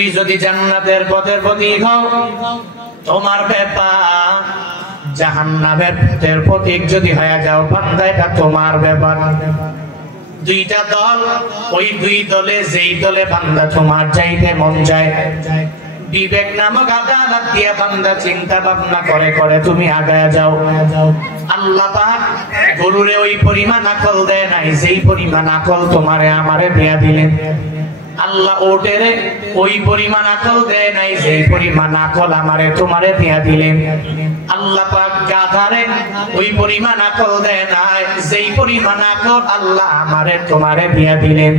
তুই যদি জান্নাতের পথের প্রতীক হও, তোমার ব্যাপার। জাহান্নামের পথের প্রতীক যদি হয়ে যাও বান্দা, এটা তোমার ব্যাপার। দুইটা দল, ওই দুই দলে যেই দলে বান্দা তোমার যাইতে মন যায়, বিবেক নামক আদালত দিয়ে বান্দা চিন্তা ভাবনা করে করে তুমি আগায় যাও। আল্লাহ পাক গরুরে ওই পরিমাণ আকল দেয় নাই যেই পরিমাণ আকল তোমারে আমারে দিয়া দিলেন। আল্লাহ ওটেরে ওই পরিমাণ আকল দেয় নাই যেই পরিমাণ আকল আমারে তোমারে দিয়া দিলেন। আল্লাহ পাক গাধারে ওই পরিমাণ আকল দেয় নাই যেই পরিমাণ আকল আল্লাহ আমারে তোমারে দিয়া দিলেন।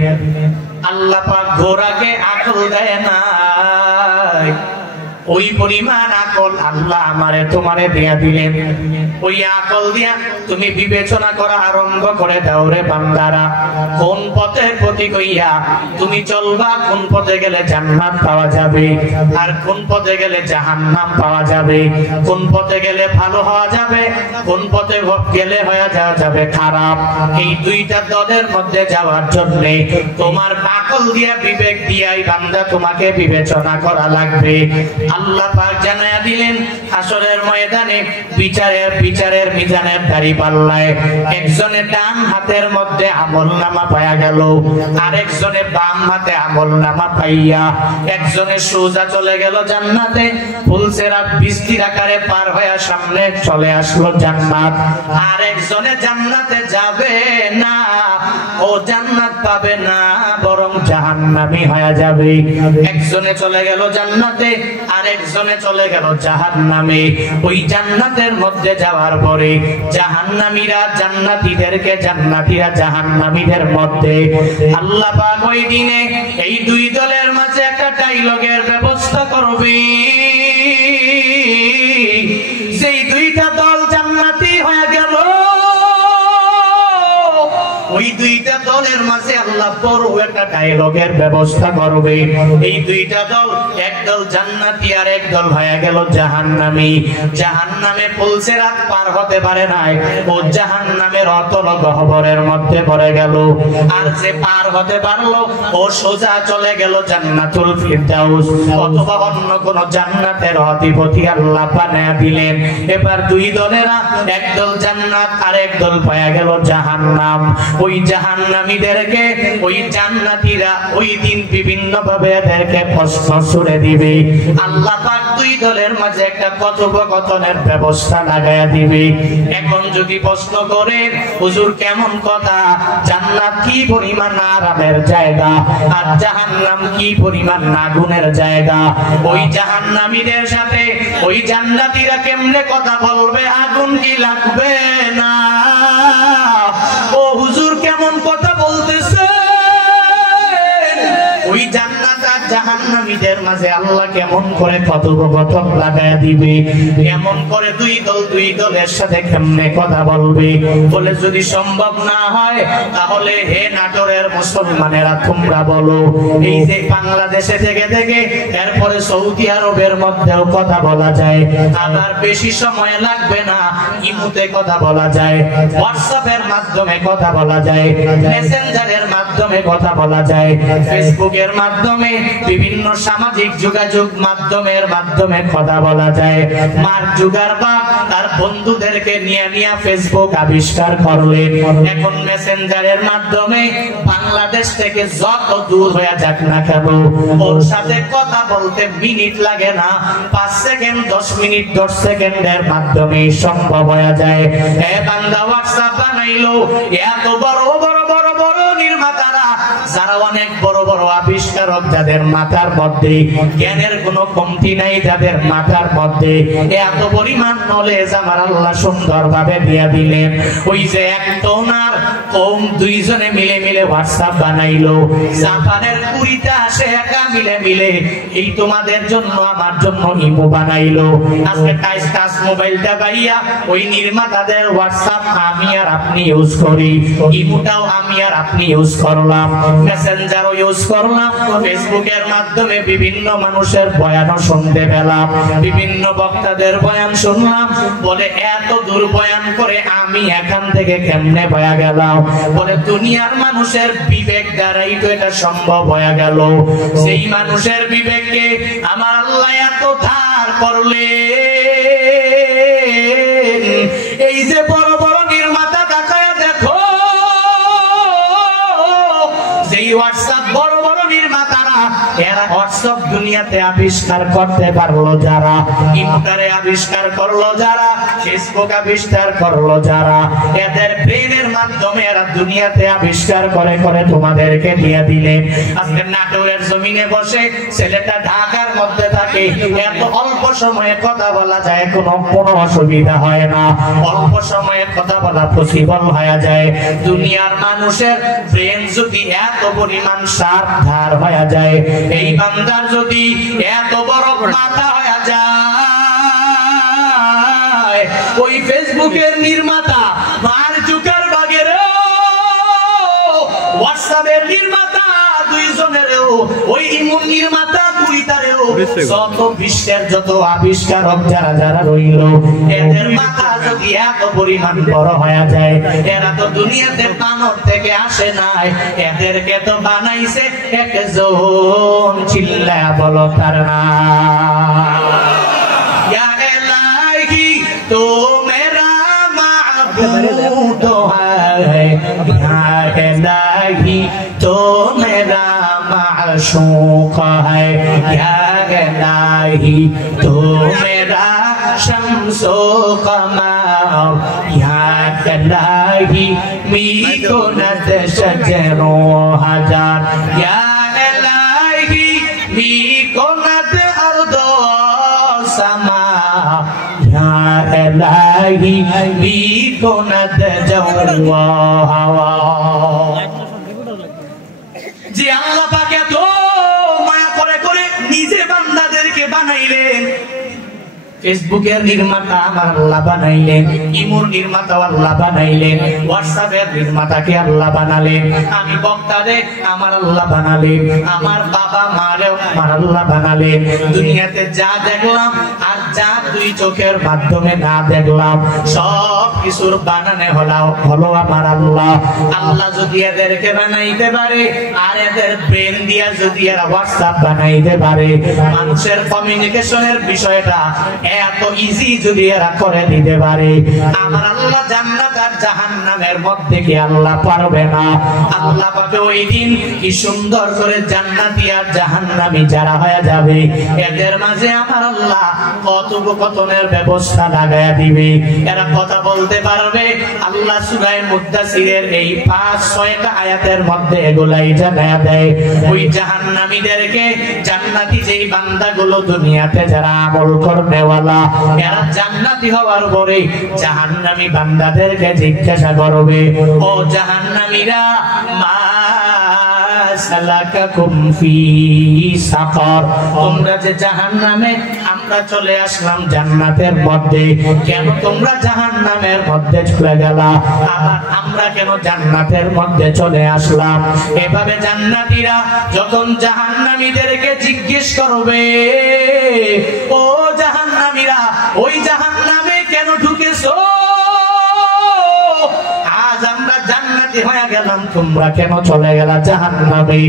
আল্লাহ পাক ঘোড়াকে আকল দেয় নাই ওই পরিমাণ আকল আল্লাহ আমারে তোমারে দিয়া দিলেন। ওই আকল দিয়া তুমি বিবেচনা করা আরম্ভ করে দাও রে বান্দারা, কোন পথের প্রতীক হইয়া তুমি চলবা, কোন পথে গেলে জান্নাত পাওয়া যাবে আর কোন পথে গেলে জাহান্নাম পাওয়া যাবে, কোন পথে গেলে ভালো হওয়া যাবে, কোন পথে গেলে হয়ে যাওয়া যাবে খারাপ। এই দুইটা দলের মধ্যে যাওয়ার জন্য তোমার আকল দিয়া বিবেক দিয়াই বান্দা তোমাকে বিবেচনা করা লাগবে। আল্লাহ পাক জানায়া দিলেন হাসরের ময়দানে বিচারের মিজানের দাঁড়িপাল্লায় একজনে ডান হাতের মধ্যে আমলনামা পায়া গেল, আরেকজনে বাম হাতে আমলনামা পাইয়া একজনে সোজা চলে গেল জান্নাতে, ফুলসেরা বৃষ্টির আকারে পার হয়ে সামনে চলে আসলো জান্নাত। আরেকজনে জান্নাতে যাবে না, ও জান্নাত পাবে না, বরং জাহান্নামী হয়ে যাবে। একজনে চলে গেল জান্নাতে, আরেকজনে চলে গেল জাহান্নামে। ওই জান্নাতের মধ্যে যাওয়ার পরে জাহান্নামীরা জান্নাতীদেরকে, জান্নাতীরা জাহান্নামীদের মধ্যে আল্লাহ পাক ওই দিনে এই দুই দলের মাঝে একটা ডায়লগের ব্যবস্থা করবে। যেই দুইটা দল জান্নাতি হয়ে গেল, ওই দুইটা দলের মাঝে আল্লাহ বড় একটা ডায়লগের ব্যবস্থা করবে। এই দুইটা দল, এক দল জান্নাতি আর এক দল হয়ে গেল জাহান্নামী। জাহান্নামে ফুলসেরাত পার হতে পারে নাই, ও জাহান্নামের অতল গহ্বরের মধ্যে পড়ে গেল। আর যে পার হতে পারলো ও সোজা চলে গেল জান্নাতুল ফিরদাউস অথবা অন্য কোন জান্নাতের অধিপতি আল্লাহ বানায়া দিলেন। এবার দুই দলেরা, এক দল জান্নাত আর এক দল হয়ে গেল জাহান্নাম। ওই জাহান্নামীদেরকে ওই জান্নাতীরা ওই দিন বিভিন্ন ভাবে এদেরকে প্রশ্ন ছুড়ে দিবে। আল্লাহ পাক দুই দলের মাঝে একটা কথোপকথনের ব্যবস্থা লাগায়া দিবে। এখন যদি প্রশ্ন করে হুজুর কেমন কথা, জান্নাত কি পরিমাণ আরামের জায়গা আর জাহান্নাম কি পরিমাণ আগুনের জায়গা, ওই জাহান্নামীদের সাথে ওই জান্নাতীরা কেমনে কথা বলবে, আগুন কি লাগবে না? ও হুজুর কেমন কথা বলতেছে? ওই জান্নাত আর জাহান্নামীদের মাঝে আল্লাহ কেমন করে কথোপকথন লাগায়া দিবে, কেমন করে দুই দলের সাথে কেমনে কথা বলবে। বলে যদি সম্ভব না হয় তাহলে হে নাটোরের মুসলমানেরা তোমরা বলো, এই যে বাংলাদেশে থেকে থেকে এরপরে সৌদি আরবের মধ্যেও কথা বলা যায়, আবার বেশি সময় লাগবে না, ইমুতে কথা বলা যায়, হোয়াটসঅ্যাপের মাধ্যমে কথা বলা যায়, মেসেঞ্জারের মাধ্যমে কথা বলা যায়, ফেসবুকের মাধ্যমে, বিভিন্ন সামাজিক যোগাযোগ মাধ্যমের মাধ্যমে কথা বলা যায়। মার্ক জুকারবার্গ তার বন্ধুদেরকে নিয়ে ফেসবুক আবিষ্কার করলেন। এখন মেসেঞ্জারের মাধ্যমে বাংলাদেশ থেকে যত দূর হয়ে যাক না কেন, ওর সাথে কথা বলতে মিনিট লাগে না, 5 সেকেন্ড 10 মিনিট 10 সেকেন্ডের মাধ্যমে সম্ভব হয়ে যায়। এ বান্দা হোয়াটসঅ্যাপ বানাইলো, এত বড় বড় বড় বড় নির্মাতারা যারা অনেক বড় বড় আবিষ্কারক, যাদের মাথার মধ্যে জ্ঞানের কোনো কমতি নাই, যাদের মাথার মধ্যে এত পরিমাণ নলেজ আমার আল্লাহ সুন্দরভাবে দিয়া দিলেন। ওই যে একজনার কম দুইজনে মিলে হোয়াটসঅ্যাপ বানাইলো, জাপানের কুড়িটা আসে একা মিলে এই তোমাদের জন্য আমার জন্য ইমো বানাইলো। আজকে টাচ মোবাইলটা পাইয়া ওই নির্মাতাদের হোয়াটসঅ্যাপ আমি আর আপনি ইউজ করি, ইমোটাও আমি আর আপনি ইউজ করলাম, মেসেঞ্জারও ইউজ করলাম, ফেসবুকের মাধ্যমে বিভিন্ন মানুষের বয়ান শুনতে পেলাম, বিভিন্ন বক্তাদের বয়ান শুনলাম। বলে এত দূর বয়ান করে আমি এখান থেকে কেমনে বয়া গেলাম? বলে দুনিয়ার মানুষের বিবেক দ্বারাই তো এটা সম্ভব হয়ে গেল। সেই মানুষের বিবেককে আমার আল্লাহ এত ধার করলেন। এই যে বড় বড় নির্মাতা তাকায়া দেখো, যেই হোয়াটসঅ্যাপ বড় বড় নির্মাতারা, এরা হোয়াটসঅ্যাপ দুনিয়াতে আবিষ্কার করতে পারলো যারা, ইন্টারনেট আবিষ্কার করলো যারা, ফেসবুক আবিষ্কার করলো যারা, এদের ব্রেনের মাধ্যমে এরা দুনিয়াতে আবিষ্কার করে করে তোমাদেরকে দিয়ে দিলেন। আজকে নাটোরের জমিনে বসে ছেলেটা ঢাকার মধ্যে থাকে, এত অল্প সময়ে কথা বলা যায়, কোনো অসুবিধা হয় না, অল্প সময়ে কথা বলা পসিবল হয়ে যায়। দুনিয়ার মানুষের ব্রেন যদি এত পরিমাণ সার ধার হয়ে যায়, এই বান্দার যদি এত বড় মাথা হয়ে যায়, ওই ফেসবুকের নির্মাতা মার্ক জুকারবার্গের, হোয়াটসঅ্যাপের নির্মাতা দুইজনেরও, ওই ইমো নির্মাতা দুইটারেও, যত বিশ্বের যত আবিষ্কারক যারা যারা রইল, এদের মাথা যদি এত পরিমাণ বড় হয়ে যায়, এরা তো দুনিয়াতে বানর থেকে আসে নাই, এদেরকে তো বানাইছে একজন। চিল্লায়া বলো তার নাম। ইয়া ইলাহি তো মেরা মাবুদ হ্যায়, ইয়া ইলাহি তো মেরা माशूक है, या इलाही तो मेरा शम्सो कमर, या इलाही मीकुनत शजरो हजार, या इलाही मीकुनत अर्दो समा, या इलाही मीकुनत जवा हवा। যে আল্লাহ পাক এত মায়া করে করে নিজে বান্দাদেরকে বানাইলেন, ফেসবুকের নির্মাতা আমার আল্লাহ বানাইলেন, ইমোর নির্মাতা আল্লাহ বানাইলেন, হোয়াটসঅ্যাপের নির্মাতাকে আল্লাহ বানালেন, আমি বক্তারে আমার আল্লাহ বানালেন, আমার বাবা মারেও আমার আল্লাহ বানালেন। দুনিয়াতে যা দেখলাম আর যা দুই চোখের মাধ্যমে না দেখলাম, সব কিছুর বানানে হলো আমার আল্লাহ। আল্লাহ যদি এদেরকে বানাইতে পারে, আর এদের ব্রেন দিয়া যদি এরা হোয়াটসঅ্যাপ বানাইতে পারে, মানুষের কমিউনিকেশনের বিষয়টা এত ইজি যদি এরা করে দিতে পারে, আমার আল্লাহ জান্নাত আর জাহান্নামের মধ্যে কি আল্লাহ পারবে না? আল্লাহ পাবে ওই দিন কি সুন্দর করে জান্নাতি আর জাহান্নামী যারা হয়ে যাবে, এদের মাঝে আমার আল্লাহ কথোপকথনের ব্যবস্থা লাগায়া দিবে। এরা কথা বলতে পারবে। আল্লাহ সূরা মুদ্দাসিরের এই 5-6টা আয়াতের মধ্যে এগুলাই জানায়া দেয়। ওই জাহান্নামীদেরকে জান্নাতি যেই বান্দাগুলো দুনিয়াতে যারা আমল করবে, এরা জান্নাতি হওয়ার পরে জাহান্নামী বান্দাদেরকে জিজ্ঞাসা করবে, ও জাহান্নামীরা, মা সালাকাকুম ফি সাকার, তোমরা যে জাহান্নামে, আমরা চলে আসলাম জান্নাতের মধ্যে, কেন তোমরা জাহান্নামের মধ্যে চলে গেলা? আবার আমরা কেন জান্নাতের মধ্যে চলে আসলাম? এভাবে জান্নাতীরা যখন জাহান্নামীদেরকে জিজ্ঞেস করবে, ও জাহান্নামীরা, ওই জাহান্নামে কেন ঢুকেছো? আজ আমরা জান্নাতি হয়ে গেলাম, তোমরা কেন চলে গেলা জাহান্নামে?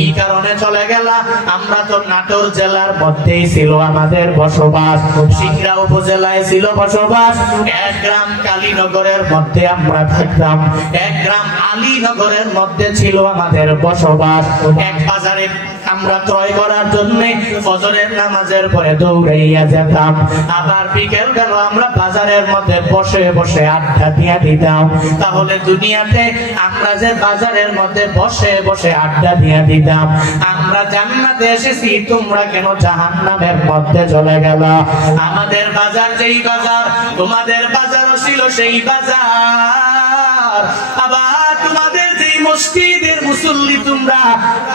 এই কারণে চলে গেলা, আমরা তো নাটোর জেলার মধ্যেই ছিল আমাদের বসবাস, সিংড়া উপজেলায় ছিল বসবাস, এক গ্রাম কালীনগরের মধ্যে আমরা থাকতাম, এক গ্রাম আলীনগরের মধ্যে ছিল আমাদের বসবাস। এক বাজারে আমরা ক্রয় করার জন্য ফজরের নামাজের পরে দৌড়াইয়া যেতাম, আবার বিকেল গেল আমরা বাজারের মধ্যে বসে বসে আড্ডা দিয়া দিতাম। তাহলে দুনিয়াতে আমরা যে বাজারের মধ্যে বসে বসে আড্ডা দিয়া দিতাম, আমরা জান্নাতে এসেছি, তোমরা কেন জাহান্নামের মধ্যে চলে গেল? আমাদের বাজার যেই বাজার, তোমাদের বাজারও ছিল সেই বাজার। আবার তোমাদের যেই মসজিদের মুসল্লি তোমরা,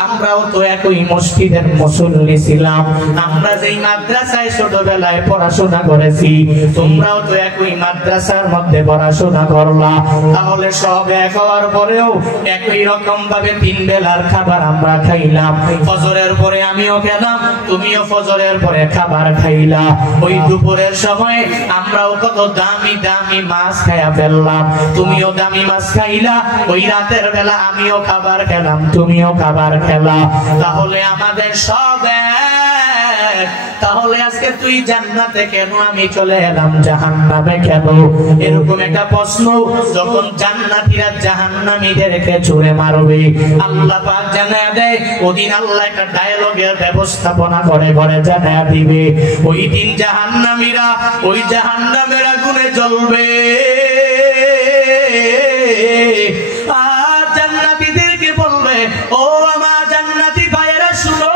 আমরাও তো একই মসজিদের মুসল্লি ছিলাম, আমরা যেই মাদ্রাসায় ছোটবেলায় পড়াশোনা করেছি তোমরাও তো একই মাদ্রাসার মধ্যে পড়াশোনা করলা, তাহলে সব এক হওয়ার পরেও একই রকম ভাবে 3 বেলার খাবার আমরা খাইলাম। ফজরের পরে আমিও খেলাম, তুমিও ফজরের পরে খাবার খাইলা, ওই দুপুরের সময় আমরাও কত দামি দামি মাছ খাইয়া ফেললাম, তুমিও দামি মাছ খাইলা, ওই রাতের বেলা আমিও খাবার খেলাম, তুমিও খাবার খেলা, তাহলে আমাদের সব এক। তাহলে আজকে তুই জান্নাতে কেন, আমি চলে এলাম জাহান্নামে কেন? এরকম একটা প্রশ্ন যখন জান্নাতীরা জাহান্নামীদেরকে ছুঁড়ে মারবে, আল্লাহ পাক জানায়া দেয়, ওদিন আল্লাহ একটা ডায়ালগের ব্যবস্থাপনা করে ঘরে জানায়া দিবে, ওই দিন জাহান্নামীরা ওই জাহান্নামের আগুনে জ্বলবে, আর জান্নাতীদেরকে বলবে, ও আমার জান্নাতি ভাইয়েরা শুনো,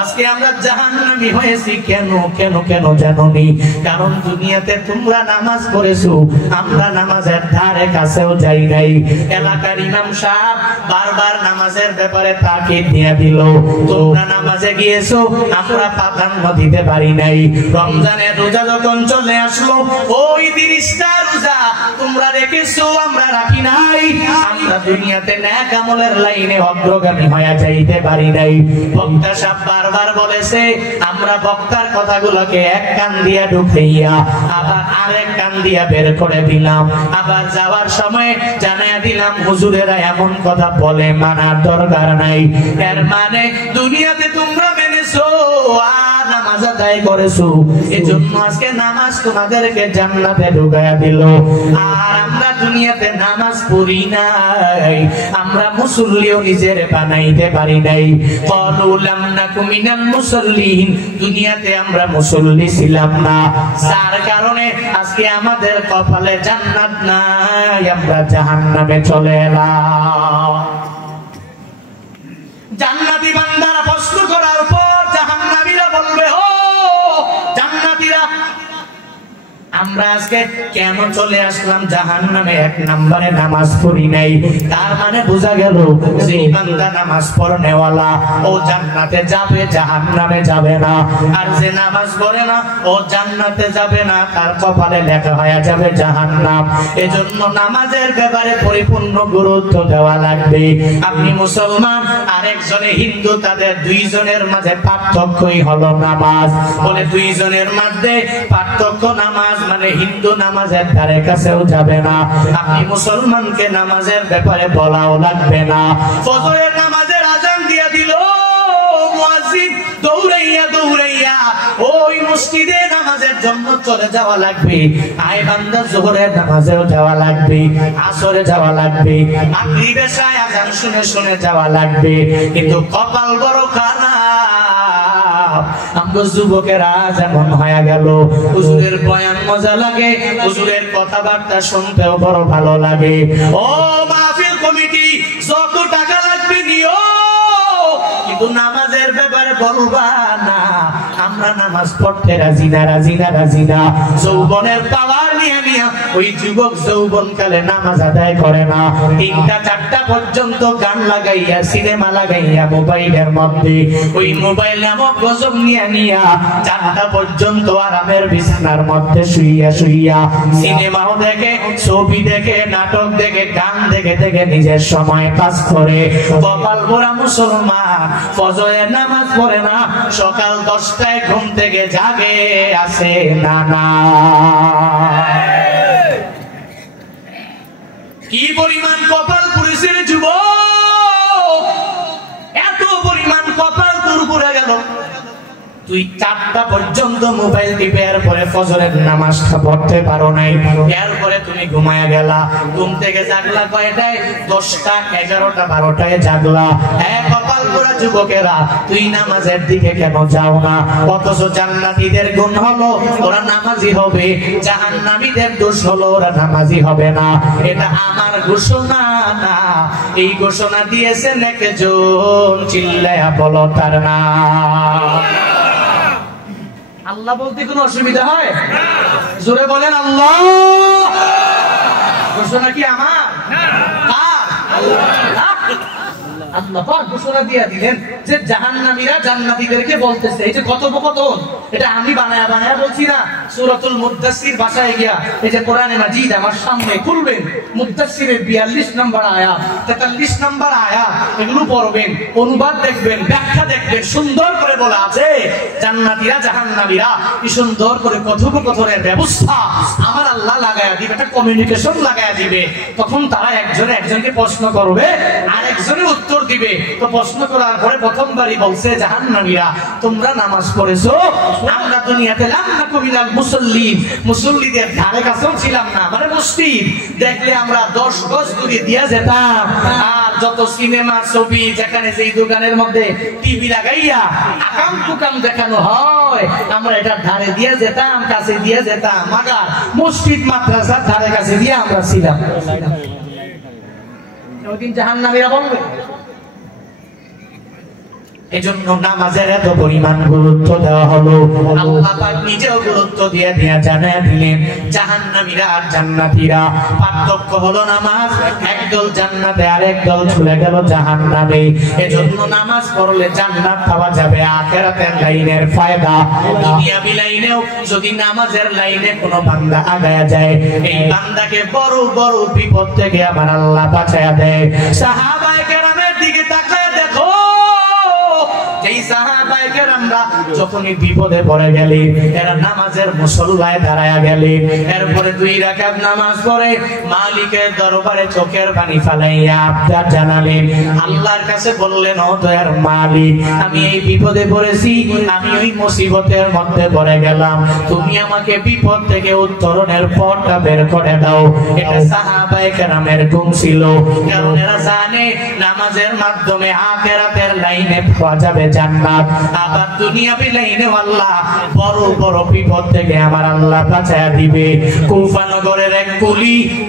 আজকে আমরা জাহান্নামী হয়েছি কেন কেন কেন জানোনি? কারণ দুনিয়াতে তোমরা নামাজ পড়েছো, আমরা নামাজের ধারে কাছেও যাই নাই। এলাকার ইমাম সাহেব বারবার নামাজের ব্যাপারে তাকিদ দিয়ে দিল, তোমরা নামাজে গিয়েছো, আমরা প্রাধান্য দিতে পারি নাই। রমজানের রোজা যখন চলে আসলো, ওই 30টা রোজা তোমরা রেখেছো, আমরা রাখি নাই, আমরা দুনিয়াতে নেক আমলের লাইনে অগ্রগামী হয়ে যাইতে পারি নাই। বক্তা সাহেব বারবার বলেছে, আমরা বক্তার কথাগুলোকে এক কান দিয়া ঢুকাইয়া আবার আরেক কান দিয়া বের করে দিলাম, আবার যাওয়ার সময় জানাইয়া দিলাম হুজুরেরা এমন কথা বলে, মানার দরকার নাই। এর মানে দুনিয়াতে তোমরা মেনেছো আর নামাজ আদায় করেছো, এজন্য আজকে নামাজ তোমাদেরকে জান্নাতে ঢুকাইয়া দিল, আর আমরা দুনিয়াতে নামাজ পড়ি নাই, আমরা মুসল্লিও নিজের বানাইতে পারি নাই। ক্বালু লাম নাকু মিনাল মুসাল্লিন, দুনিয়াতে আমরা মুসল্লি ছিলাম না, যার কারণে আজকে আমাদের কপালে জান্নাত নাই, আমরা জাহান্নামে চলে এলাম। জান্নাতি বান্দারা প্রশ্ন করার পর জাহান্নামীরা বলবে, ও জান্নাতীরা, আমরা আজকে কেন চলে আসলাম জাহান্নামে? 1 নম্বরে নামাজ পড়ি নাই, তার মানে বোঝা গেল যে বান্দা নামাজ পড়নেওয়ালা ও জান্নাতে যাবে, জাহান্নামে যাবে না। আর যে নামাজ পড়ে না ও জান্নাতে যাবে না, তার কপালে লেখা হয়ে যাবে জাহান্নাম। এজন্য নামাজের ব্যাপারে পরিপূর্ণ গুরুত্ব দেওয়া লাগবে। আপনি মুসলমান আর একজনে হিন্দু, তাদের 2 জনের মাঝে পার্থক্যই হলো নামাজ। বলে 2 জনের মধ্যে পার্থক্য নামাজ, মানে হিন্দু নামাজের ধারে কাছেও যাবে না, আপনি মুসলমানকে নামাজের ব্যাপারে বলাও লাগবে না। ফজরের নামাজের আযান দিয়া দিল, মুয়াজ্জিন দৌড়াইয়া দৌড়াইয়া ওই মসজিদে নামাজের জন্য চলে যাওয়া লাগবে। আয় বান্দা, যোহরের নামাজেও যাওয়া লাগবে, আসরে যাওয়া লাগবে, মাগরিব এশায় আযান শুনে শুনে যাওয়া লাগবে, কিন্তু কপাল বড় খারাপ। আমরা যুবকেরা যেমন হয়ে গেল, হুজুরের বয়ান মজা লাগে, হুজুরের কথাবার্তা শুনতেও বড় ভালো লাগে। ও মাহফিল কমিটি, যত টাকা লাগবে নিও, কিন্তু নামাজের ব্যাপারে বলবা না। আমরা নামাজ পড়তে রাজি না, রাজি না, রাজি না। যৌবনের পাওয়ার নিয়ে নিয়ে ওই যুবক যৌবন কালে নামাজ আদায় করে না, 3টা 4টা পর্যন্ত গান লাগাইয়া, সিনেমা লাগাইয়া মোবাইলের মধ্যে, ওই মোবাইল নামক গজব নিয়ে নিয়া 4টা পর্যন্ত আরামের বিছানার মধ্যে শুইয়া শুইয়া সিনেমাও দেখে, ছবি দেখে, নাটক দেখে, গান দেখে দেখে নিজের সময় পাস করে। কপাল পোড়া মুসলমান, ফজরের নামাজ পড়ে না, সকাল 10টায় ঘুম থেকে জাগে, আসে না না। কি পরিমাণ কপাল পুরুষের যুবক, এত পরিমাণ কপাল তোর পুড়ে গেল, তুই 4টা পর্যন্ত মোবাইল টিপে এরপরে ফজরের নামাজটা পড়তে পারো নাই, এরপরে তুমি ঘুমায়া গেলা। ঘুম থেকে জাগলা কয়টায়? 10টা, 11টা, 12টায় জাগলা। কপাল পোড়া যুবকেরা, তুই নামাজের দিকে কেন যাও না? অথচ জান্নাতীদের গুণ হলো ওরা নামাজি হবে, জাহান্নামীদের দোষ হলো ওরা নামাজি হবে না। এটা আমার ঘোষণা না, এই ঘোষণা দিয়েছেন একজন, চিল্লায়া বলো তার নাম। আল্লাহ বলতে কোনো অসুবিধা হয়? জোরে বলেন আল্লাহ। ঘোষণা কি আমার? কার? আল্লাহ পাক ঘোষণা দিয়ে দিলেন যে জাহান্নামীরা জান্নাতীদেরকে বলতেছে, এই যে কথোপকথন, এটা আমি বানায়া বলছি না। সূরাতুল মুদ্দাসসির ভাষায় গিয়া এই যে কোরআনে মাজিদ আমার সামনে খুলবেন, মুদ্দাসসিরের 42 নম্বর আয়াত, 43 নম্বর আয়াত, এগুলো পড়বেন, অনুবাদ দেখবেন, ব্যাখ্যা দেখবেন, সুন্দর করে বলা আছে জান্নাতীরা জাহান্নামীরা কি সুন্দর করে কথোপকথনের ব্যবস্থা আমার আল্লাহ লাগায়া দিবে, একটা কমিউনিকেশন লাগায়া দিবে। তখন তারা একজনে একজনকে প্রশ্ন করবে, আর একজনে উত্তর দিবে। তো প্রশ্ন করার পরে প্রথমবারই বলছে জাহান্নামীরা, তোমরা নামাজ পড়েছো, আমরা দুনিয়াতে লাম নাকু মিনাল মুসাল্লিন, মুসল্লিদের ধারে কাছেও ছিলাম না, মানে মসজিদ দেখলে আমরা 10 গজ দূরে দিয়া যেতাম। আর যত সিনেমা ছবি যেখানে যেই দোকানের মধ্যে টিভি লাগাইয়া আকাম কুকাম দেখানো হয়, আমরা এটা ধারে দিয়া যেতাম, কাছে দিয়া যেতাম, মাগার মসজিদ মাদ্রাসার ধারে কাছে দিয়ে আমরা ছিলাম। ওইদিন জাহান্নামীরা বলবে। এজন্য নামাজের এত পরিমাণ গুরুত্ব দেওয়া হলো। আল্লাহ পাক নিজেও গুরুত্ব দিয়ে জানায় দিলেন জাহান্নামীরা আর জান্নাতীরা পার্থক্য হলো নামাজ, একদল জান্নাতে আর একদল চলে গেল জাহান্নামে। এজন্য নামাজ পড়লে জান্নাত পাওয়া যাবে, আখিরাতের লাইনের ফায়দা। দুনিয়াবি লাইনেও যদি নামাজের লাইনে কোনো বান্দা আগায়া যায়, এই বান্দাকে বড় বড় বিপদ থেকে আমার আল্লাহ বাঁচায়া দেয়। সাহাবায়ে কেরামের দিকে তাকায় দেখো, এই সাহাবায়ে কেরামরা যখনই বিপদে পড়ে গেলেন, এরা নামাজের মুসল্লায় দাঁড়ায়া গেলেন, এরপরে 2 রাকাত নামাজ পড়ে মালিকের দরবারে চোখের পানি ফেলাইয়া আবদার জানালেন, আল্লাহর কাছে বললেন, ও দয়ার মালিক, আমি এই বিপদে পড়েছি, আমি ওই মুসিবতের মধ্যে পড়ে গেলাম, তুমি আমাকে বিপদ থেকে উত্তরণের পথটা বের করে দাও। এটা সাহাবায়ে কেরামের গুণ ছিল, কারণ এরা জানে নামাজের মাধ্যমে আখিরাতের লাইনে পাওয়া যাবে জান্নাত, আবার দুনিয়াবি লাইনে আল্লাহ বড় বড় বিপদ থেকে আমার আল্লাহ বাঁচায়া দিবে। কুফা নগরের এক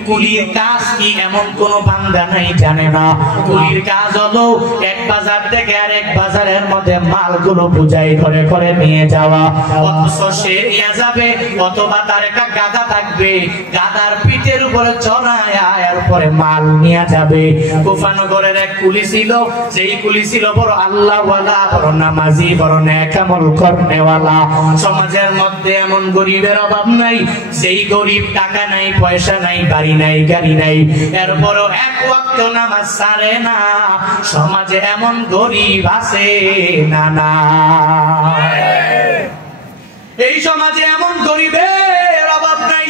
কুলির কাজ কি এমন কোন বান্দা নাই জানে না। কুলির কাজ হলো এক বাজার থেকে আরেক বাজারের মধ্যে মালগুলো বুঝাই করে করে নিয়ে যাওয়া, অথচ সে নিয়ে যাবে, অথবা তার একটা গাধা থাকবে, গাধার পিঠের উপরে চড়ায় এর উপরে মাল নিয়ে যাবে। কুফা নগরের এক কুলি ছিল, সেই কুলি ছিল বড় আল্লাহওয়ালা, বড় নামাজি, বড় নেক আমল করনেওয়ালা। সমাজের মধ্যে এমন গরিবের অভাব নাই, যেই গরিব টাকা নাই, পয়সা নাই, বাড়ি নাই, গাড়ি নাই, এরপরও এক ওয়াক্ত নামাজ ছাড়ে না। সমাজে এমন গরিব আছে না? না, এই সমাজে এমন গরিবের অভাব নাই,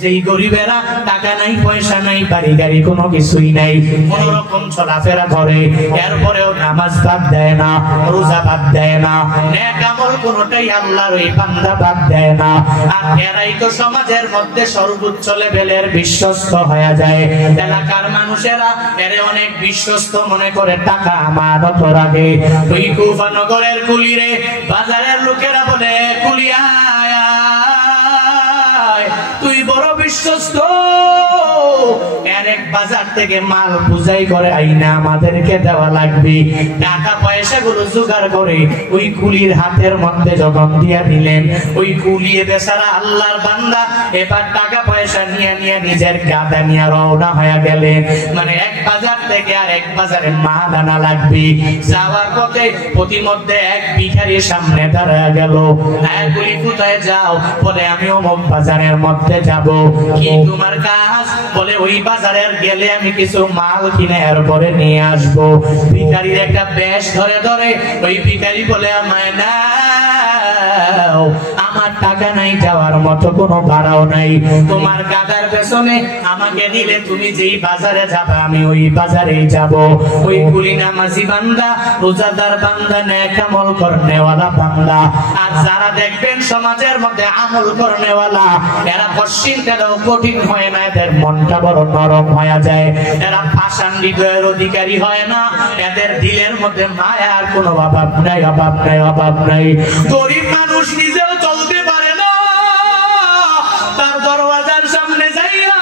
যেই গরিবেরা টাকা নাই, পয়সা নাই, বাড়ি গাড়ি কোনো কিছুই নাই, কোন রকম চলাফেরা করে, এরপরেও নামাজ বাদ দেয় না, রোজা বাদ দেয় না, নেক আমল কোনটাই আল্লাহর ওই বান্দা বাদ দেয় না। আর এরাই তো সমাজের মধ্যে সর্বোচ্চ লেভেলের বিশ্বস্ত হয়ে যায়। এলাকার মানুষেরা এরে অনেক বিশ্বস্ত মনে করে, টাকা আমানত রাখে। তুই কুফা নগরের কুলিরে বাজারের লোকেরা বলে, কুলিয়া তুই বড় বিশ্বস্ত, এক বাজার থেকে মাল বুঝাই করে আইনা আমাদেরকে দেওয়া লাগবে। টাকা পয়সা গুলো জোগাড় করে ওই কুলির হাতের মধ্যে যখন দিয়া দিলেন, ওই কুলিয়ে বেচারা আল্লাহর বান্দা এবার টাকা পয়সা নিয়ে নিয়ে নিজের গাদা নিয়ে রওনা হয়ে গেলেন। মানে এক বাজার থেকে আর এক বাজারে মাল আনা লাগবে। যাওয়ার পথে প্রতিমধ্যে এক ভিখারির সামনে দাঁড়ায় গেল। হ্যাঁ, কুলি কোথায় যাও? বলে আমি অমুক বাজারের মধ্যে যাব। কি তোমার কাজ? বলে ওই বাজারের গেলে আমি কিছু মাল কিনে এরপরে নিয়ে আসবো। ভিখারির একটা বেশ ধরে ধরে ওই ভিখারি বলে, আমায় নাও, আমার টাকা নাই, যাওয়ার মতো কোনো ভাড়াও নাই, তোমার গাদার পেছনে আমাকে দিলে তুমি যেই বাজারে যাবে আমি ওই বাজারেই যাব। ওই কুলি নামাজি বান্দা, রোজাদার বান্দা, নেক আমল করনেওয়ালা বান্দা। আর যারা দেখবেন সমাজের মধ্যে আমল করনেওয়ালা, এরা কঠিন তেও কঠিন হয় না, এদের মনটা বড় নরম হয়ে যায়, এরা পাষাণ হৃদয়ের অধিকারী হয় না, এদের দিলের মধ্যে মায়ার কোনো অভাব নাই, অভাব নাই, অভাব নাই। গরিব মানুষ নিজেও চলতে পারে না, তার দরওয়াজার সামনে যাইয়া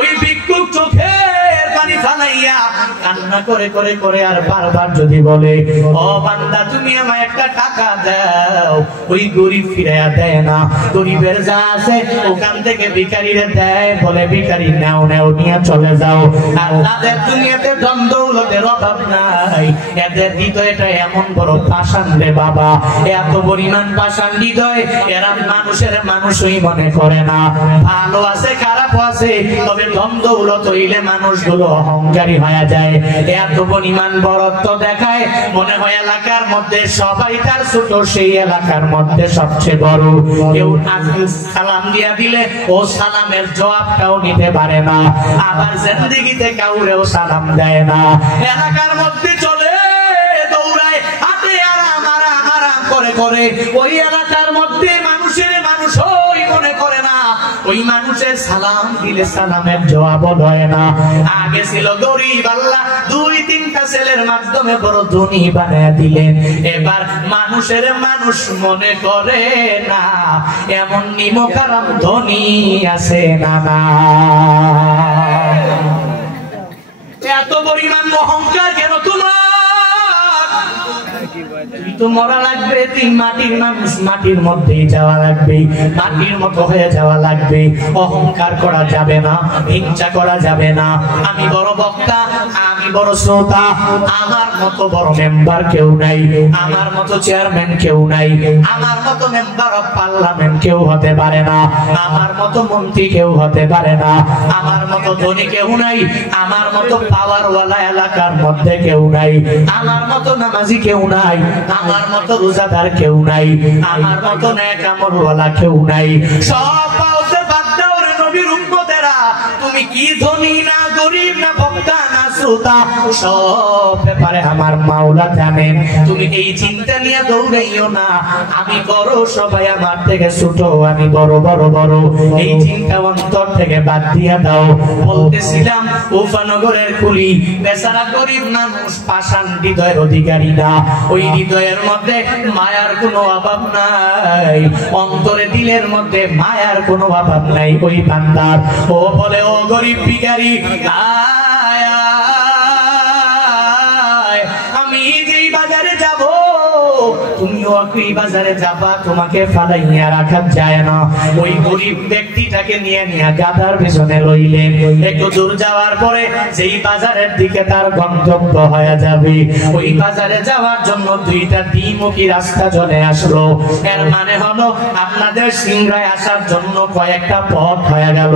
ওই ভিক্ষুক চোখের পানি ফালাইয়া কান্না করে করে করে আর বারবার যদি বলে, ও বান্দা তুমি আমায় একটা টাকা দাও, ওই গরিব ফিরাইয়া দেয় না। গরিবের যা আছে ওখান থেকে ভিখারিরে দেয়, বলে ভিখারি নাও নাও নিয়ে চলে যাও। আর তাদের দুনিয়াতে ধন দৌলতের অভাব নাই, এদের হৃদয়টা এমন বড় পাষাণ রে বাবা, এত পরিমাণ পাষাণ হৃদয়, এরা মানুষের মানুষই মনে করে না। ভালো আছে খারাপ আছে, তবে ধন দৌলত হইলে মানুষগুলো অহংকারী হয়ে যায়, এত পরিমাণ বড়ত্ব দেখায়, মনে হয় এলাকার মধ্যে সবাই তার ছোট, সেই এলাকার মধ্যে সবচেয়ে বড়। কেউ সালাম দিয়া দিলে ও সালামের জবাবটাও নিতে পারে না, আবার জিন্দেগিতে কাউরেও সালাম দেয় না। এলাকার মধ্যে চলে দৌড়ায়, হাতে আরাম আরাম আরাম করে করে, ওই এলাকার মধ্যে মানুষের মানুষই মনে করে না, ওই মানুষের সালাম দিলে সালামের জবাব দেয় না। আগে ছিল গরিব, আল্লাহ দুই তিনটা ছেলের মাধ্যমে বড় ধনী বানায় দিলেন, এবার মানুষের মানুষ মনে করে না, এমন নিমকারাম ধনী আছে না না। এত পরিমাণ অহংকার কেন তোমার? তো মরা লাগবে, তুই মাটির মানুষ, মাটির মধ্যেই যাওয়া লাগবে, মাটির মতো হয়ে যাওয়া লাগবে। অহংকার করা যাবে না, হিংসা করা যাবে না। আমি বড় বক্তা, আমি বড় শ্রোতা, আমার মতো বড় মেম্বার কেউ নাই, আমার মতো চেয়ারম্যান কেউ নাই, আমার মতো মেম্বার অফ পার্লামেন্ট কেউ হতে পারে না, আমার মতো মন্ত্রী কেউ হতে পারে না, আমার মতো ধনী কেউ নাই, আমার মতো পাওয়ারওয়ালা এলাকার মধ্যে কেউ নাই, আমার মতো নামাজি কেউ নাই, আমার মতো রোজাদার কেউ নাই, আমার মতো নেক আমলওয়ালা কেউ নাই। সব পাওতে বাদ দাও রে নবীর উম্মতেরা, তুমি কি ধনী না গরিব না বক্তা না শ্রোতা, সব ব্যাপারে আমার মাওলা জানেন। তুমি এই চিন্তা নিয়ে দৌড়াইও না, আমি বড় সবাই আমার থেকে ছোট, আমি বড় বড় বড়, এই চিন্তা অন্তর থেকে বাদ দিয়া দাও। বলতেছিলাম উফানগরের কুলি বেচারা গরিব মানুষ, পাষাণ হৃদয়ের অধিকারী না, ওই হৃদয়ের মধ্যে মায়ার কোনো অভাব নাই, অন্তরে দিলের মধ্যে মায়ার কোনো অভাব নাই ওই বান্দার। ও বলে ও গরিব ভিখারি, আমি যেই বাজারে যাব তুমিও একই বাজারে যাবা, তোমাকে ফালাইয়া রাখা যায় না। ওই গরিব ব্যক্তিটাকে নিয়ে নিয়ে গাধার পেছনে লইলেন। একটু দূর যাওয়ার পরে যেই বাজারের দিকে তার গন্তব্য হয়ে যাবে, ওই বাজারে যাওয়ার জন্য দুইটা দ্বিমুখী রাস্তা চলে আসলো। এর মানে হলো আপনাদের সিংড়ায় আসার জন্য কয়েকটা পথ হয়ে গেল।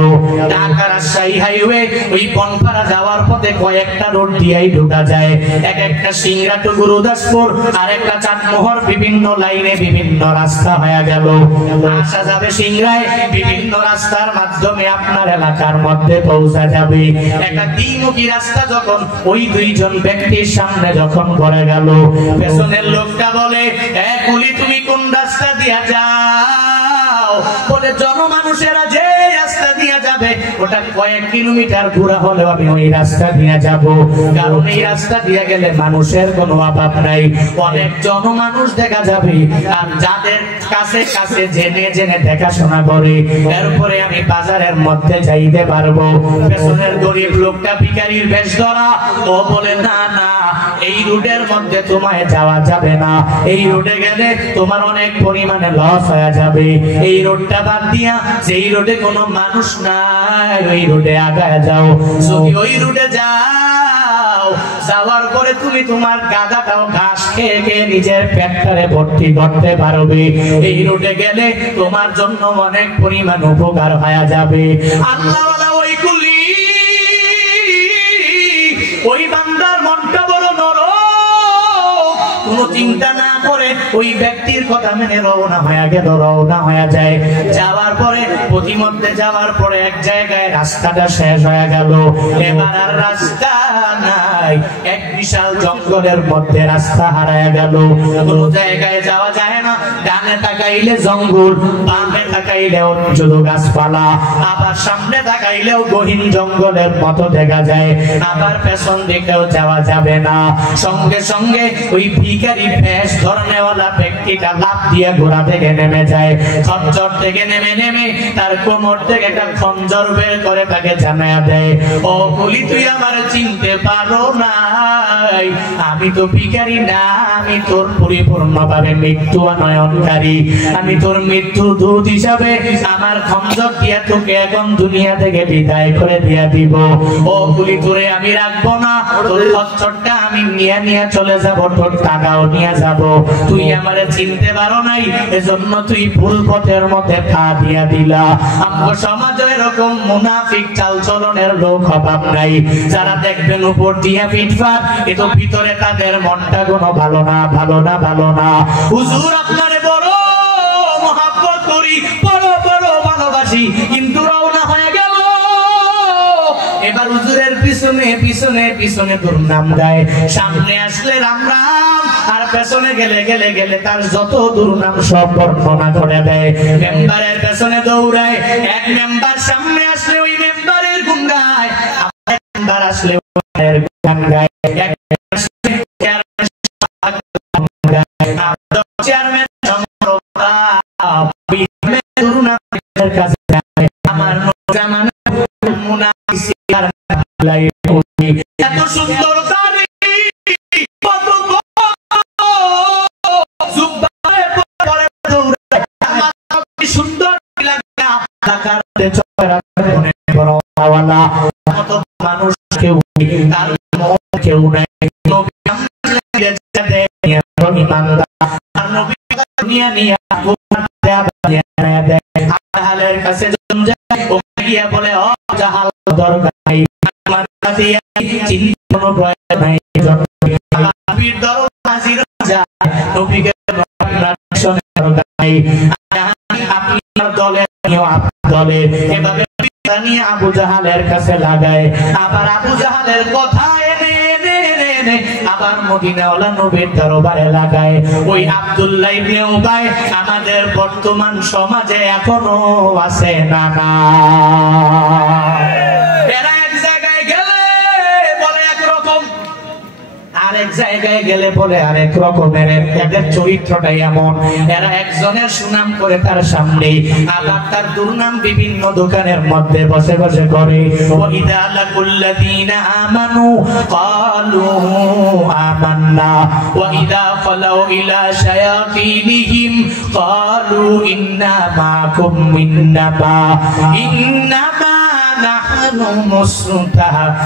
ঢাকা রাজশাহী হাইওয়ে ওই বনপাড়া যাওয়ার পথে কয়েকটা রোড দিয়েই ঢোকা যায়, এক একটা সিংড়া টু গুরুদাসপুর, আর একটা চাটমোহর, বিভিন্ন লাইনে বিভিন্ন রাস্তা হয়ে গেল। আসা যাবে সিংড়ায়, বিভিন্ন রাস্তার মাধ্যমে আপনার এলাকার মধ্যে পৌঁছা যাবে। একটা দ্বিমুখী রাস্তা যখন ওই দুইজন ব্যক্তির সামনে যখন পড়ে গেল, পেছনের লোকটা বলে, এ কুলি তুমি কোন রাস্তা দিয়া যাও? বলে জনমানুষেরা যে রাস্তা দিয়া যাবে ওটা কয়েক কিলোমিটার ঘোরা হলেও আমি ওই রাস্তা দিয়ে যাব, কারণ এই রাস্তা দিয়ে গেলে মানুষের কোনো অভাব নাই, অনেক জনমানুষ দেখা যাবে, আর যাদের কাছে কাছে জেনে জেনে দেখাশোনা করে এরপরে আমি বাজারের মধ্যে যাইতে পারবো। পেছনের গরিব লোকটা ভিখারির বেশ ধরা, ও বলে না না, এই রুটের মধ্যে তোমায় যাওয়া যাবে না, এই রুটে গেলে তোমার অনেক পরিমাণে লস হয়ে যাবে, এই রোডটা বাদ দিয়া যেই রোডে কোনো মানুষ নাই ওই রোডে আগায় যাও। যদি ওই রোডে যাও, যাওয়ার পরে তুমি তোমার গাদাটাও ঘাস খেয়ে খেয়ে নিজের পেটটারে ভর্তি করতে পারবে, এই রোডে গেলে তোমার জন্য অনেক পরিমাণ উপকার হয়ে যাবে। আল্লাহওয়ালা ওই কুলি, ওই বান্দার মনটা বড় নরম, কোনো চিন্তা না করে ওই ব্যক্তির কথা মেনে রওনা হয়ে গেল, রওনা হয়ে যায়। যাওয়ার পরে প্রতিমধ্যে যাওয়ার পরে এক জায়গায় রাস্তাটা শেষ হয়ে গেল, এবার আর রাস্তা নাই, এক বিশাল জঙ্গলের মধ্যে রাস্তা হারায় গেল, কোনো জায়গায় যাওয়া যায় না। ডানে তাকাইলে জঙ্গল, বামে তাকাইলেও শুধু গাছপালা, আবার সামনে তাকাইলেও গহীন জঙ্গলের মতো দেখা যায়, আবার পেছন দিকেও যাওয়া যাবে না। সঙ্গে সঙ্গে ওই ভিখারি বেশ ধরনেওয়ালা ব্যক্তি পাখিটা লাফ দিয়ে ঘোড়া থেকে নেমে যায়, খঞ্জর থেকে নেমে তার কোমর থেকে একটা খঞ্জর বের করে তাকে জানায়া দেয়, ও বলি তুই আমার চিনতে পারো নাই, আমি তো ভিখারি না, আমি তোর পরিপূর্ণভাবে মৃত্যু আনয়নকারী, আমি তোর মৃত্যু দূত হিসাবে আমার খঞ্জর দিয়া তোকে এখন দুনিয়া থেকে বিদায় করে দিয়া দিব। ও বলি তোরে আমি রাখবো না, তোর খচ্চরটা আমি নিয়ে চলে যাব, তোর টাকাও নিয়ে যাব, তুই আমারে চিনতে পারো নাই, এজন্য তুই ভুল পথের মধ্যে পা দিয়া দিলা। আমার সমাজে এরকম মুনাফিক চাল চলনের লোক অভাব নাই, যারা দেখবেন উপর দিয়া ফিটফাট, কিন্তু ভিতরে তাদের মনটা কোনো ভালো না, ভালো না, ভালো না। হুজুর আপনারে বড় মহব্বত করি, বড় বড় ভালোবাসি, কিন্তু রওনা হয়ে গেল, এবার হুজুরের পিছনে পিছনে পিছনে দুর্নাম গায়, সামনে আসলে রাম রাম, আর পেছনে গেলে তার যত দুর্নাম সব বর্ণনা করে দেয়। মেম্বারের পেছনে দৌড়ায়, এক মেম্বার সামনে আসলে ওই মেম্বারের গুণ গায়, মেম্বার আসলে গান গায়, চেয়ারম্যান আমার এত সুন্দর সুন্দর মানুষ কেউ কেউ নাই, কাছে বলে ও জাহাল দরকার নাই, আবু জাহালের কাছে লাগায়, আবার আবু জাহালের কথা এনে আবার মদিনাওয়ালা নবীর দরবারে লাগায়। ওই আব্দুল্লাহ ইবনে উবাই আমাদের বর্তমান সমাজে এখনো আছে না না? এরা এক জায়গায় গেলে বলে একরকম, আরেক জায়গায় গেলে বলে আরেক রকমের, এদের চরিত্রটাই এমন। এরা একজনের সুনাম করে তার সামনে, আবার তার দুর্নাম বিভিন্ন দোকানের মধ্যে বসে বসে করে। ওয়াইদা লাকুল্লাযীনা আমানু ক্বালু আমান্না ওয়াইদা ক্বালাউ ইলা শায়াতিনিহিম ক্বালু ইন্না মাকুম মিন্নামা ইন্নামা নাহনু মুস্তাহজিউন।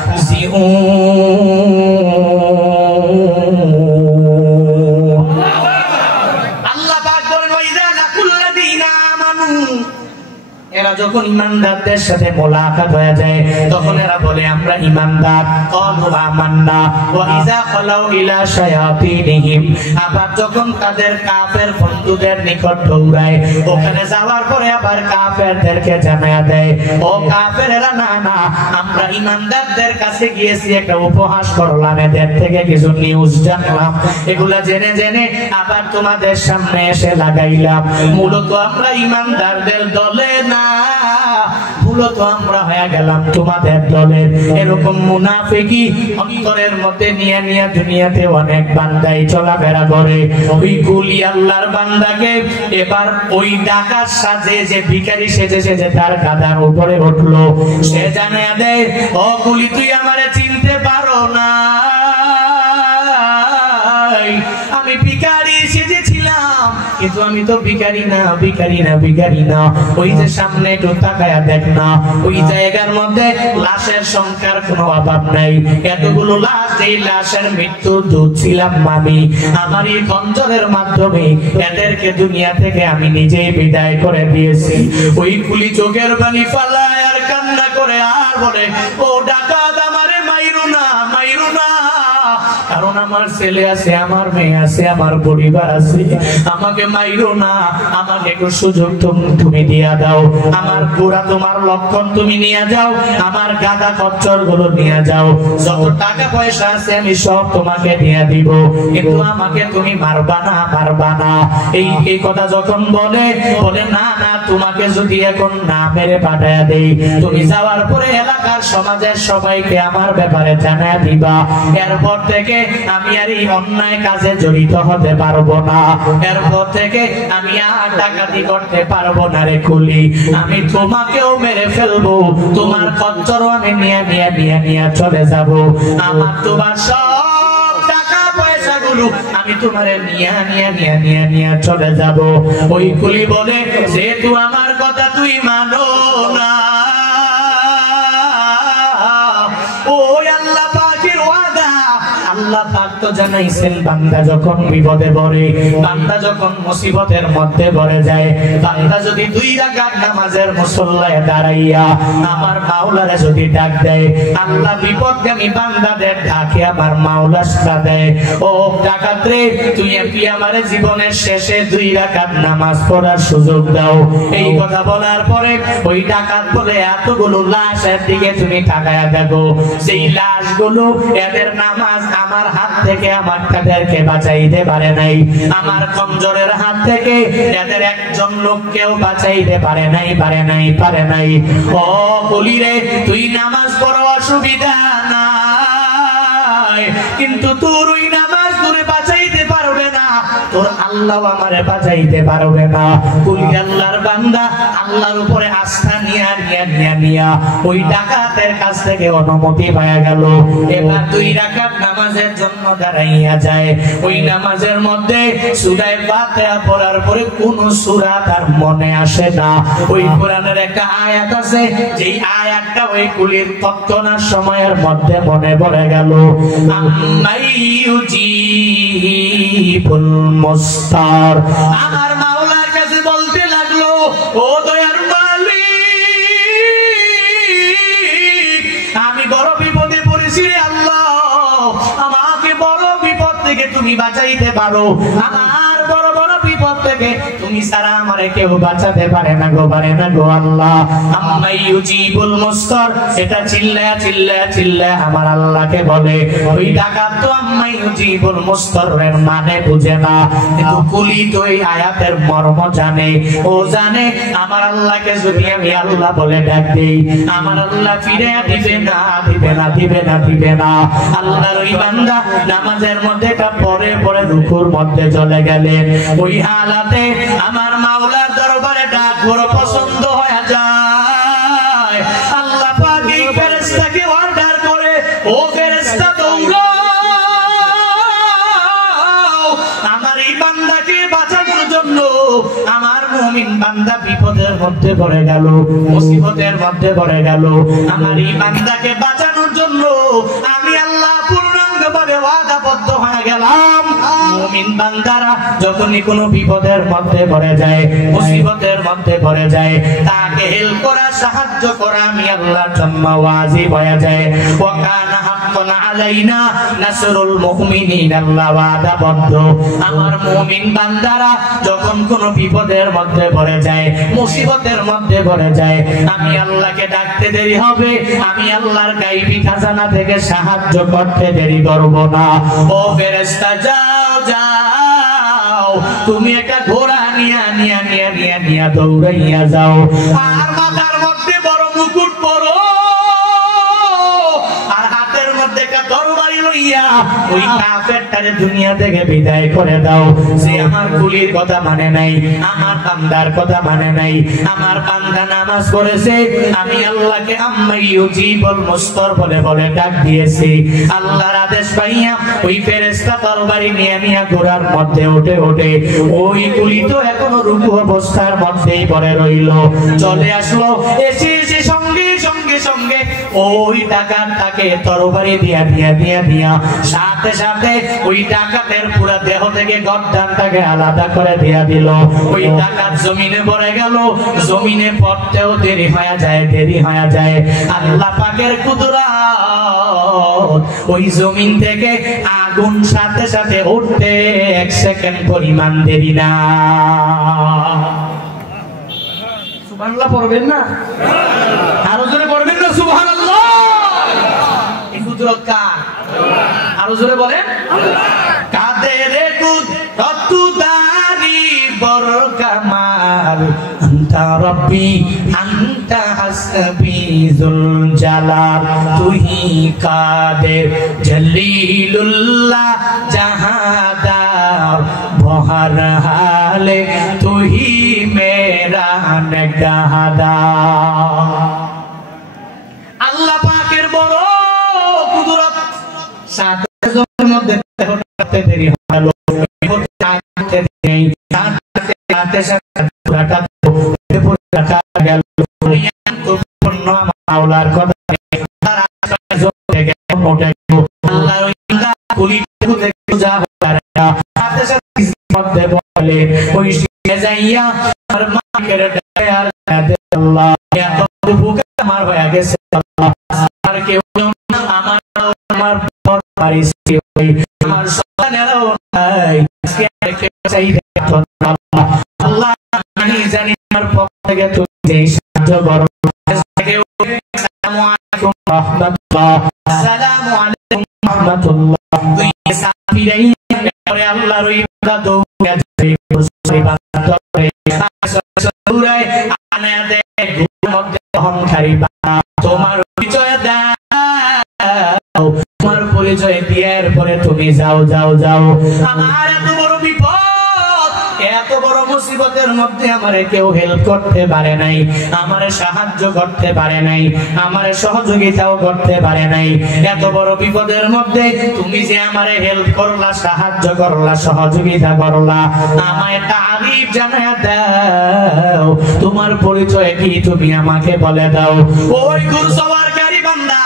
এরা যখন ইমানদারদের সাথে মোলাকাত হয়ে যায় তখন এরা বলে আমরা ইমানদার, ক্বালু আমান্না ওয়া ইযা খালাউ ইলা শায়াতিনিহিম, আবার যখন তাদের কাফের বন্ধুদের নিকট দৌড়ায় ওখানে যাওয়ার পরে আবার কাফেরদেরকে জানায়া দেয়, ও কাফেরেরা না না, আমরা ইমানদারদের কাছে গিয়েছি, একটা উপহাস করলাম, এদের থেকে কিছু নিউজ জানলাম, এগুলা জেনে জেনে আবার তোমাদের সামনে এসে লাগাইলাম। মূলত আমরা ইমানদারদের দলে না, মূলত আমরা হয়ে গেলাম তোমাদের দলের। এরকম মুনাফিকি অন্তরের মধ্যে নিয়ে নিয়ে দুনিয়াতে অনেক বান্দাই চলাফেরা করে। ওই কুলি আল্লাহর বান্দাকে এবার ওই ডাকাত সাজে, যে ভিখারি সেজে সেজে তার গাধার উপরে উঠলো, সে জানায়া দেয়, ও কুলি তুই আমারে চিনতে পারো না, আমি ভিখারি সেজেছিলাম, কিন্তু আমি তো ভিখারি না, ভিখারি না, ভিখারি না। ওই যে সামনে একটু তাকায়া দেখ না, ওই জায়গার মধ্যে লাশের সংখ্যার কোনো অভাব নাই, এতগুলো লাশ, এই লাশের মৃত্যুর দূত ছিলাম আমি। আমার এই খঞ্জরের মাধ্যমে এদেরকে দুনিয়া থেকে আমি নিজেই বিদায় করে দিয়েছি। ওই কুলি চোখের পানি ফালায় আর কান্না করে আর বলে, ও ডাকাত আমারে মাইরো না, মাইরো না, কারণ আমার ছেলে আছে, আমার মেয়ে আছে, আমার পরিবার আছে, আমাকে মাইরো না, আমাকে একটু সুযোগ তুমি দিয়া দাও, আমার পুরা তোমার লক্ষণ তুমি নিয়ে যাও, আমার গাদা খচ্চর গুলো নিয়ে যাও, যত টাকা পয়সা আছে আমি সব তোমাকে দিয়ে দিব, কিন্তু আমাকে তুমি মারবা না, মারবা না। এই কথা যখন বলে না না, তোমাকে যদি এখন না মেরে পাঠায়া দেই, তুমি যাওয়ার পরে এলাকার সমাজের সবাইকে আমার ব্যাপারে জানায়া দিবা, এরপর থেকে আমি আর এই অন্যায় কাজে জড়িত হতে পারবো না, এরপর থেকে আমি আর ডাকাতি করতে পারবো না রে কুলি, আমি তোমাকেও মেরে ফেলবো, তোমার খচ্চরও আমি নিয়ে চলে যাব, আমার তোমার সব টাকা পয়সা গুলো আমি তোমার নিয়ে চলে যাব। ওই কুলি বলে, যেহেতু আমার কথা তুই মানো না, ওই আল্লাহ পাকের ওয়াদা, আল্লাহ পাক তো জানাইছেন বান্দা যখন বিপদে পড়ে, বান্দা যখন মুসিবতের মধ্যে পড়ে যায়, বান্দা যদি 2 রাকাত নামাজের মুসল্লায় দাঁড়াইয়া আমার মাওলারে যদি ডাক দেয়, আল্লাহ বিপদগামী বান্দাদের ডাকে আমার মাওলা সাড়া দেয়। ও ডাকাত রে, তুই কি আমার জীবনের শেষে 2 রাকাত নামাজ পড়ার সুযোগ দাও। এই কথা বলার পরে ওই ডাকাত বলে, এতগুলো লাশের দিকে তুমি তাকায়া দেখো, সেই লাশগুলো এদের নামাজ আমার হাত থেকে আমার তাদেরকে বাঁচাইতে পারে নাই, আমার কমজোরের হাত থেকে এদের একজন লোককেও বাঁচাইতে পারে নাই। ও বলি রে, তুই নামাজ পড়ো অসুবিধা নাই, কিন্তু তোর ওই নামাজ তোরে বাঁচাইতে পারবে না, তোর আল্লাহ আমারে বাঁচাইতে পারবে না। কুলি আল্লাহর বান্দা আল্লাহর উপরে আস্থা নিয়া ওই ডাকাতের কাছ থেকে অনুমতি পাওয়া গেল। এবার 2 রাকাত নামাজের জন্য দাঁড়াইয়া যায়। ওই নামাজের মধ্যে সূরা ফাতিহা পড়ার পরে কোন সূরা তার মনে আসে না। ওই কোরআনের একটা আয়াত আছে, যেই আয়াতটা ওই কুলির তৎক্ষণাৎ সময়ের মধ্যে মনে পড়ে গেল। আম্মাইউজিবুল মুস্তার, আমার মাওলার কাছে বলতে লাগলো, ও দয়ার মালিক, আমি বড় বিপদে পড়েছি রে আল্লাহ, আমাকে বড় বিপদ থেকে তুমি বাঁচাইতে পারো, আমার বড় বড় বিপদ থেকে তুমি ছাড়া আমারে কেউ বাঁচাতে পারে না গো আল্লাহ। আম্মাইউজিবুল মুস্তার, এটা চিল্লায়া আমার আল্লাহকে বলে। ওই ডাকাত তো আম্মাইউজিবুল মুস্তারের মানে বুঝে না, কিন্তু কুলি তো এই আয়াতের মর্ম জানে। ও জানে আমার আল্লাহকে যদি আমি আল্লাহ বলে ডাক দেই, আমার আল্লাহ ফিরে দিবে না। আল্লাহর ওই বান্দা নামাজের মধ্যে পরে রুকুর মধ্যে চলে গেলেন। ওই হালাতে আমার মাওলার দরবারে ডাক বড় পছন্দ হয়ে যায়। আল্লাহ পাক এই ফেরেশতাকে অর্ডার করে, ও ফেরেশতা দৌড়াও আমার এই বান্দাকে বাঁচানোর জন্য। আমার মুমিন বান্দা বিপদের মধ্যে পড়ে গেল, মুসিবতের মধ্যে পড়ে গেল, আমার এই বান্দাকে বাঁচানোর জন্য আমি আল্লাহ পূর্ণাঙ্গভাবে ওয়াদাবদ্ধ হয়ে গেলাম। মুমিন বান্দারা যখনই কোনো বিপদের মধ্যে পড়ে যায়, মুসিবতের মধ্যে পড়ে যায়, তাকে হেল্প করা, সাহায্য করা আমি আল্লাহর জন্য ওয়াজিব হয়ে যায়। ওয়া কানা হাক্কান আলাইনা নাসরুল মুমিনিন, আল্লাহ ওয়াদাবদ্ধ। আমার মুমিন বান্দারা যখন কোনো বিপদের মধ্যে পড়ে যায়, মুসিবতের মধ্যে পড়ে যায়, আমি আল্লাহকে ডাকতে দেরি হবে, আমি আল্লাহর গায়বী খাজানা থেকে সাহায্য করতে দেরি করব না। ও ফেরেশতা যাও, তুমি একটা ঘোড়া নিয়া দৌড়াইয়া যাও, আর মাথার মধ্যে বড় মুকুট পরো, আর হাতের মধ্যে একটা তরবারি লইয়া ওই কাফেরটারে দুনিয়া থেকে বিদায় করে দাও। সে আমার কুলির কথা মানে নাই, আমার বান্দার কথা মানে নাই। আমার বান্দা নামাজ পড়েছে, আমি আল্লাহকে আম্মাইউজিবুল মুস্তার বলে ডাক দিয়েছি। আল্লাহর আদেশ পাইয়া ওই ফেরেশতা তরবারি নিয়ে ঘোড়ার মধ্যে ওঠে। ওই কুলি তো এখনো রুকু অবস্থার মধ্যেই পড়ে রইল। চলে আসলো, এসে সঙ্গে ওই ডাকাতটাকে তরবারি দিয়া সাথে ওই ডাকাতের পুরো দেহ থেকে গর্দানটাকে আলাদা করে দিয়া দিল। ওই ডাকাত জমিনে পড়ে গেল, জমিনে পড়তেও দেরি হয়ে যায়। আল্লাহ পাকের কুদরত, ওই জমিন থেকে আগুন সাথে উঠতে 1 সেকেন্ড পরিমাণ দেরি না। সুবহানাল্লাহ পড়বেন না? আরো জোরে পড়বেন না সুবহানাল্লাহ? এই কুদরত কার? আরো জোরে বলেন কাদের কুদরত দারি বড় কামাল, আনতা রব্বি আনতা হাসবি যুল জালাল তুহি কাদের জলিলুল্লাহ জাহাদার বহর হালে তুহি মেরা নেগাহদার। আল্লাহ পাকের বড় কুদরত, সাতের মধ্যে হতে দেরি হলো, হতে দেরি সাথে সাথে পুরাটা পুরাটা গেল। পূর্ণ মাওলার কথা তারা থেকে ওঠে আল্লাহ ওই কুলি থেকে পূজা করে সাথে সাথে মধ্যে বলে ওই শিখে যাইয়া আর মাকের দয়ার সাথে আল্লাহ এত ভুকে আমার হয়ে গেছে আল্লাহ আর কেউ আমার আমার পরিস্থিতি ওই আমার সন্তানেরাও নাই আজকে কে চাইবে আল্লাহ আল্লাহ আমি জানি আমার পক্ষ থেকে তুমি যে সাহায্য করো। আসসালামু আলাইকুম রাহমাতুল্লাহ, আসসালামু আলাইকুম রাহমাতুল্লাহ। তুই সাফিরাই করে আল্লাহর ইবাদত করে করে সুরায় আনাতে মধ্যে অহংকারী তোমার পরিচয় দাও, তোমার পরিচয় দেওয়ার পরে তুমি যাও যাও যাও। আমার এত বড় বিপদ, এত বড় মুসিবতের মধ্যে আমারে কেউ হেল্প করতে পারে নাই, আমারে সাহায্য করতে পারে নাই, আমারে সহযোগিতাও করতে পারে নাই। এত বড় বিপদের মধ্যে তুমি যে আমারে হেল্প করলা, সাহায্য করলা, সহযোগিতা করলা, আমায় তারিফ জানায়া দাও। তোমার পরিচয় কি তুমি আমাকে বলে দাও। ওই ঘোড় সওয়ারকারী বান্দা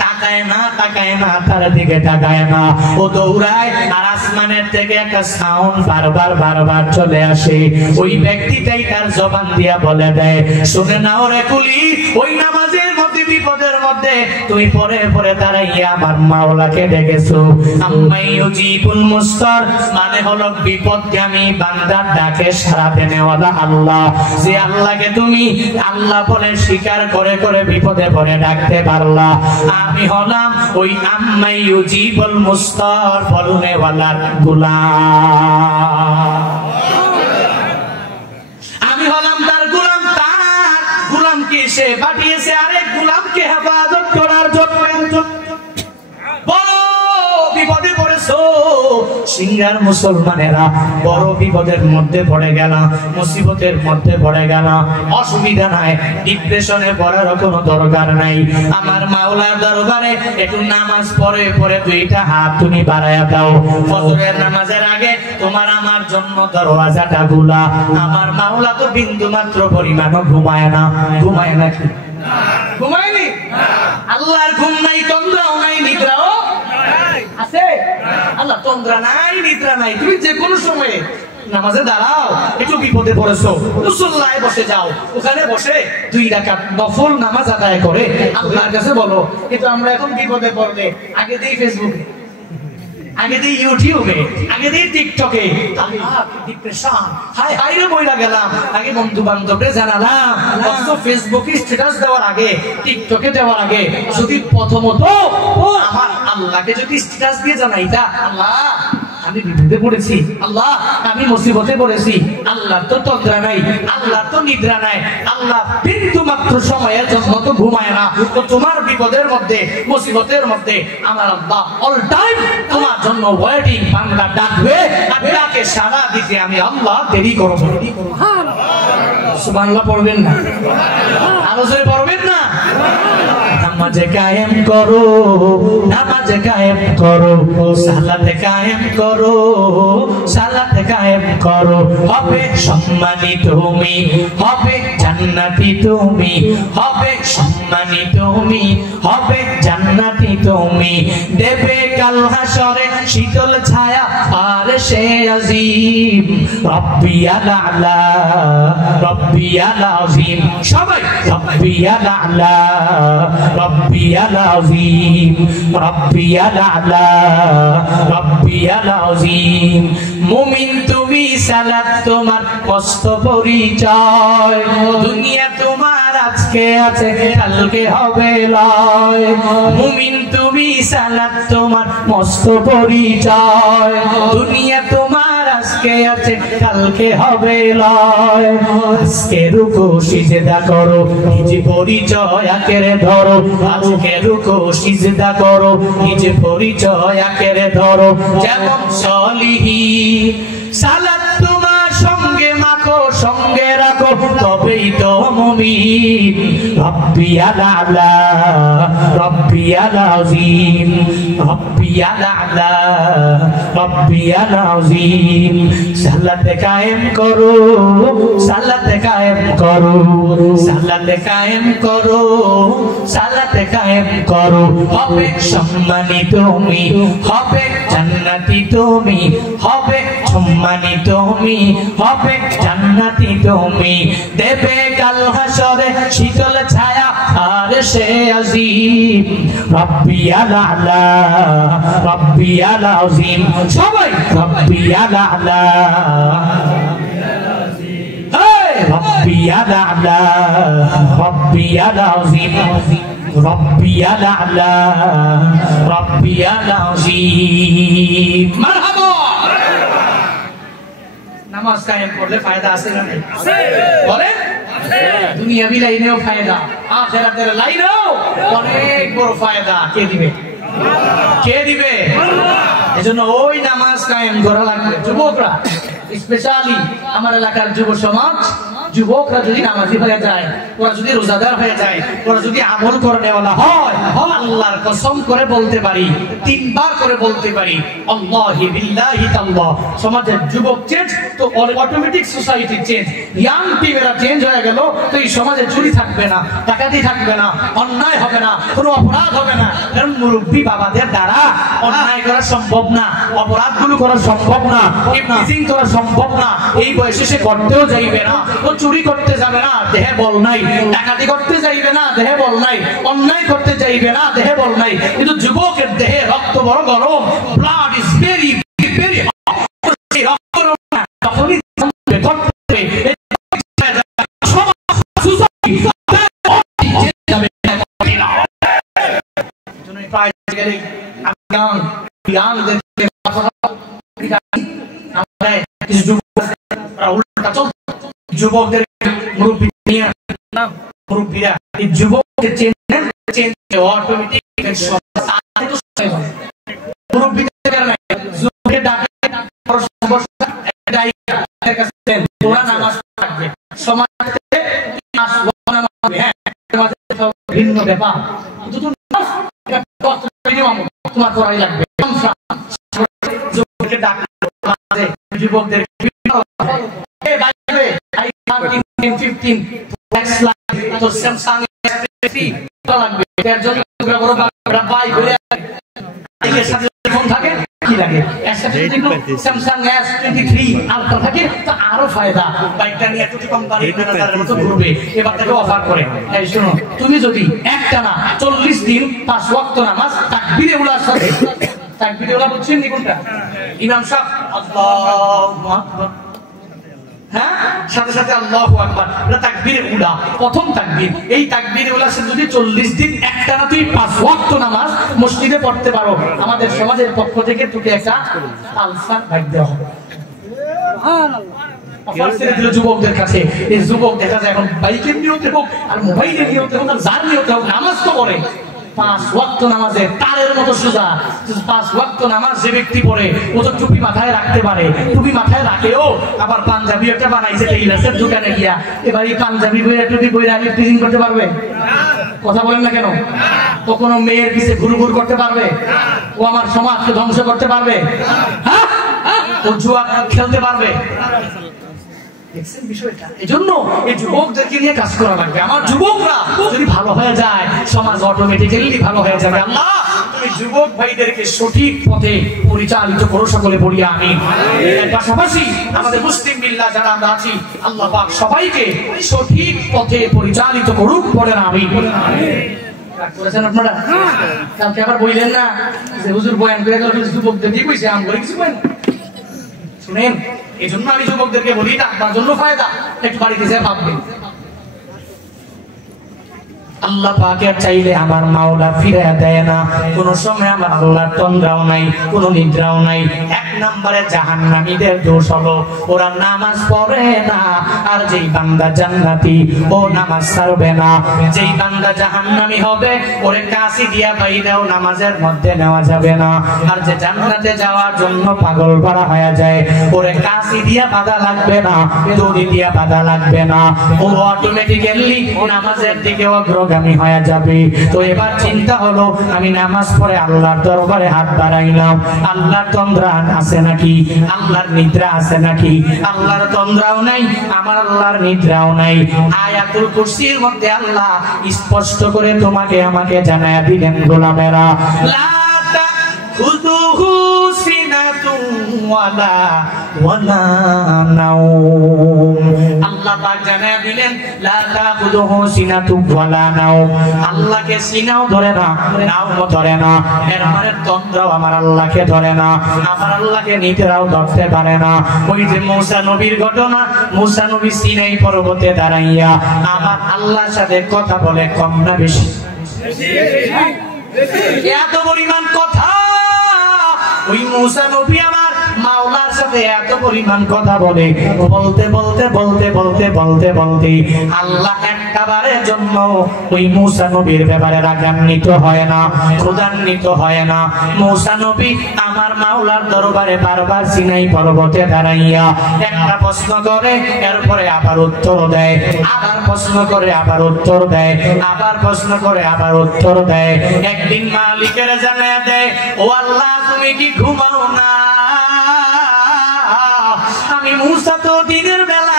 তাকায় না তাকায় না, তার দিকে তাকায় না, ও দৌড়ায় আর আসমানের থেকে একটা সাউন্ড বারবার বারবার চলে আসে। ওই ব্যক্তিটাই তার জবান দিয়া বলে দেয়, শুনে নাও রে কুলি, ওই নামাজের মধ্যে বিপদের মধ্যে তুমি পরে পরে দাঁড়াইয়া আমার মাওলাকে ডেকেছো। আম্মাই ইউজিবুল মুস্তার মানে হলো বিপদগামী বান্দার ডাকে সাড়া দেনেওয়ালা আল্লাহ। যে আল্লাহকে তুমি আল্লাহ বলে স্বীকার করে করে বিপদে পড়ে ডাকতে পারলা, আমি হলাম ওই আম্মাই ইউজিবুল মুস্তার বলনেওয়ালার গোলাম। আমি হলাম তার গোলাম, তার গোলামকে সে পাঠিয়েছে আরেক গোলামকে হেফাজত করার জন্য। বড় বিপদে পড়েছো সিঙ্গার মুসলমানেরা, বড় বিপদের মধ্যে পড়ে গেল, মুসিবতের মধ্যে পড়ে গেল, অসুবিধা নাই, ডিপ্রেশনে পড়ার কোনো দরকার নাই। আমার মাওলার দরবারে একটু নামাজ পড়ে পড়ে দুইটা হাত তুমি বাড়ায়া দাও। ফজরের নামাজের আগে তোমার আমার জন্য দরওয়াজাটা খোলা। আমার মাওলা তো বিন্দু মাত্র পরিমাণও ঘুমায় না, ঘুমায় নাকি? ঘুমায়নি? আল্লাহর ঘুম নাই, তন্দ্রাও নাই, নিদ্রাও আছে। আল্লাহ তন্দ্রা নাই, নিদ্রা নাই। তুমি যে কোনো সময়ে নামাজে দাঁড়াও, একটু বিপদে পড়েছো, মুসল্লায় বসে যাও, ওখানে বসে 2 রাকাত নফল নামাজ আদায় করে আল্লাহর কাছে বলো। কিন্তু আমরা এখন বিপদে পড়লে আগে দেই ফেসবুকে, আগে দিই ইউটিউবে, আগে দিই টিকটকে, ডিপ্রেশন, হাই হাই রে বইলা গেলাম। আগে বন্ধু বান্ধবরে জানালাম, অথচ ফেসবুকে স্ট্যাটাস দেওয়ার আগে, টিকটকে দেওয়ার আগে যদি প্রথমত আমার আল্লাহকে যদি স্ট্যাটাস দিয়ে জানাইতা, আল্লাহ আমি বিপদে পড়েছি, আল্লাহ আমি মুসিবতে পড়েছি, আল্লাহর তো তন্দ্রা নাই, আল্লাহর তো নিদ্রা নাই, আল্লাহ বিন্দু মাত্র সময়ের জন্য তো ঘুমায় না। তো তোমার বিপদের মধ্যে, মুসিবতের মধ্যে আমার আল্লাহ অল টাইম তোমার জন্য ওয়েটিং। বান্দা ডাকবে, আর ডাকে সাড়া দিতে আমি আল্লাহ দেরি করব। সুবহানাল্লাহ পড়বেন না? আরো জোরে পড়বেন না? নামাজে কায়েম করো, নামাজে কায়েম করো, সালাতে কায়েম করো, সালাতে কায়েম করো। হবে সম্মানী তুমি, হবে জান্নাতি তুমি, হবে সম্মানী তুমি, হবে জান্নাতি তুমি। দেবে কাল হাসরে শীতল ছায়া আর সে আজিম, রব্বিয়াল আলা, রব্বিয়াল আযীম। সবাই রব্বিয়াল আলা, রব্বিয়াল আযীম, রব্বিয়াল আলা, রব্বিয়াল আযীম। মুমিন তুমি, সালাত তোমার মস্ত পরিচয়, দুনিয়া তোমার আজকে আছে কালকে হবে লয়। মুমিন তুমি, সালাত তোমার মস্ত পরিচয়, দুনিয়া তোমার আজকে আজকে আছে কালকে হবে লয়। আজকে রুকু সিজদা করো, নিজ পরিচয় আঁকড়ে ধরো। আজকে রুকু সিজদা করো, নিজ পরিচয় আঁকড়ে ধরো। যেমন সলিহীন সালাত তোমার সঙ্গে মাখো, সঙ্গে রাখো, তবেই তো মুমিন। রব্বিয়াল আলা রব্বিয়াল আযীম রব্বিয়াল আলা রব্বিয়াল আযীম। সালাতে কায়েম করো, সালাতে কায়েম করো, সালাতে কায়েম করো, সালাতে কায়েম করো। হবে সম্মানিত তুমি, হবে জান্নাতি তুমি, হবে সম্মানিত তুমি, হবে জান্নাতি তুমি। দেবে কাল হাসরে শীতল ছায়া আরশে আজিম। রব্বিয়াল আলা রব্বিয়াল আযীম। সবাই রব্বিয়াল আলা রব্বিয়াল আলা রব্বিয়াল আযীম রব্বিয়াল আলা রব্বিয়াল আযীম। মারহাবা। নামাজ কায়েম করলে ফায়দা আছে না নাই? আছে। বলেন আছে। দুনিয়াবি লাইনেও ফায়দা, আখিরাতের লাইনেও অনেক বড় ফায়দা। কে দিবে? কে দিবে? আল্লাহ। এজন্য ওই নামাজ কায়েম করা লাগবে। যুবকরা, স্পেশালি আমার এলাকার যুব সমাজ, যুবকরা যদি নামাজি হয়ে যায়, ওরা যদি রোজাদার হয়ে যায়, ওরা যদি আমল করেনেওয়ালা হয়, আল্লাহর কসম করে বলতে পারি, 3 বার করে বলতে পারি, আল্লাহি বিল্লাহি তাআল্লাহ, সমাজের যুবক চেঞ্জ তো অটোমেটিক সোসাইটি চেঞ্জ। ইয়াং টিমেরা চেঞ্জ হয়ে গেল তো এই সমাজে চুরি থাকবে না, ডাকাতি থাকবে না, অন্যায় হবে না, কোনো অপরাধ হবে না। কারণ মুরব্বী বাবাদের দ্বারা অন্যায় করা সম্ভব না, অপরাধগুলো করা সম্ভব না, ইবলিজিং করা সম্ভব না। এই বয়সে সে করতেও যাইবে না, চুরি করতে যাবে না, দেহে বল নাই, ডাকাতি করতে যাইবে না, দেহে বল নাই, অন্যায় করতে যাইবে না, দেহে বল নাই। কিন্তু যুবকের দেহে রক্ত বড় গরম, ব্লাড ইজ ভেরি ভেরি রক্ত না, তখনই যুবকদের মুরব্বী নিয়ে মুরব্বীরা এই যুবকদের চেঞ্জ অটোমেটিক মুরব্বীদের কারণে যুবককে ডাকে সমস্যা এটাই কাছে ওরা নামাজ পড়বে সমাজে নামাজ পড়বে। হ্যাঁ, ভিন্ন ব্যাপার, কিন্তু তোমার করাই লাগবে। যুবককে ডাকে যুবকদের আরো ফায়দা। বাইকটা নিয়ে ঘুরবে, এবার তাকে অফার করে, শোনো তুমি যদি একটানা 40 দিন 5 ওয়াক্ত নামাজ তাকবীরে উলার সাথে, তাকবীরে উলা বুঝছেন নি কোনটা? ইমাম সাহেব আল্লাহু আকবার, হ্যাঁ, সাথে সাথে আল্লাহু আকবার, এটা তাকবীরে উলা, প্রথম তাকবীর। এই তাকবীরে উলা যদি 40 দিন একটানা তুই 5 ওয়াক্ত নামাজ মসজিদে পড়তে পারো, আমাদের সমাজের পক্ষ থেকে তোকে একটা আলসার ভাগ দেওয়া হবে। সুবহানাল্লাহ। যুবকদের কাছে এই যুবক দেখা যায় এখন বাইকের নিয়তে হোক আর মোবাইলের নিয়তে হোক আর যার নিয়তে হোক নামাজ তো পড়ে 5 ওয়াক্ত নামাজে তারের মতো সোজা। 5 ওয়াক্ত নামাজ যে ব্যক্তি পড়ে ও তো টুপি মাথায় রাখতে পারে, টুপি মাথায় রাখেও আবার পাঞ্জাবি একটা বানাইছে টেইলার্সের দোকানে গিয়া, এবার এই পাঞ্জাবি বইরা টুপি বইরা আমি প্রিজিং করতে পারবে? কথা বলেন না কেন? তো কোনো মেয়ের পিছে ঘুরঘুর করতে পারবে? ও আমার সমাজকে ধ্বংস করতে পারবে? হ্যাঁ, ও জুয়া খেলতে পারবে? দেখছেন বিষয়টা? এজন্য এই যুবকদেরকে নিয়ে কাজ করা লাগবে। আমার যুবকরা যদি ভালো হয়ে যায়, সমাজ অটোমেটিক্যালি ভালো হয়ে যাবে। আল্লাহ তুমি যুবক ভাইদেরকে সঠিক পথে পরিচালিত করো, সকলে বলি আমিন। পাশাপাশি আমাদের মুসলিম মিল্লাহ যারা আমরা আছি, আল্লাহ পাক সবাইকে সঠিক পথে পরিচালিত করুক, বলেন আমিন। করেছেন আপনারা? কালকে আবার বললেন না যে হুজুর বয়ান করে গেল, যুবকদের দিয়ে কইছে আম করে কিছু বলেন। শুনেন, এই জন্য আমি যুবকদেরকে বলি, আপনার জন্য ফায়দা, একটু বাড়িতে যেয়ে ভাববেন। আল্লাহ পাকের চাইলে আমার মাওলা ফিরে দেয় না। কোন সময় আমার আল্লাহর তন্দ্রাও নাই, কোন নিদ্রাও নাই। এক নম্বরে জাহান্নামীদের দোষ হলো ওরা নামাজ পড়ে না। আর যেই বান্দা জান্নাতি ও নামাজ ছাড়বে না। যেই বান্দা জাহান্নামী হবে ওরে কাশি দিয়া বাইরেও নামাজের মধ্যে নেওয়া যাবে না। আর যে জান্নাতে যাওয়ার জন্য পাগল করা হয়ে যায় ওরে কাশি দিয়া বাধা লাগবে না, দড়ি দিয়া বাধা লাগবে না, ও অটোমেটিক্যালি নামাজের দিকে অগ্রগামী হয়ে যাবে। তো এবার চিন্তা হলো আমি নামাজ পড়ে আল্লাহর দরবারে হাত বাড়াইলাম, আল্লাহর তন্দ্রা আছে নাকি, আল্লাহর নিদ্রা আছে নাকি? আল্লাহর তন্দ্রাও নাই, আমার আল্লাহর নিদ্রাও নাই। আয়াতুল কুরসির মধ্যে আল্লাহ স্পষ্ট করে তোমাকে আমাকে জানায়া দিলেন গোলামেরা, লা তাখুযুহু সিনাতুন ওয়ালা নাওম। আল্লাহ পাক জানায়া দিলেন লা তাখুযুহু সিনাতুন ওয়ালা নাওম। আল্লাহকে সিনাও ধরে না, নাওমও ধরে না। এর মানে তন্দ্রাও আমার আল্লাহকে ধরে না, আমার আল্লাহকে নিদ্রাও ধরতে পারে না। ওই যে মূসা নবীর ঘটনা, মূসা নবী সিনাই পর্বতে দাঁড়াইয়া আমার আল্লাহর সাথে কথা বলে, কম না বেশি? এত পরিমাণ কথা ওই মূসা নবী আমার মাওলার সাথে এত পরিমাণ কথা বলে, বলতে বলতে বলতে বলতে বলতে বলতে আল্লাহ একবারের জন্য ওই মূসা নবীর ব্যাপারে রাগান্বিত হয় না, ক্রোধান্বিত হয় না। মূসা নবী আমার মাওলার দরবারে বারবার সিনাই পর্বতে দাঁড়াইয়া একটা প্রশ্ন করে, এরপরে আবার উত্তর দেয়, আবার প্রশ্ন করে আবার উত্তর দেয়, আবার প্রশ্ন করে আবার উত্তর দেয়। একদিন মালিকের জানায়া দেয়, ও আল্লাহ তুমি কি ঘুমাও না? আমি মূসা তো দিনের বেলা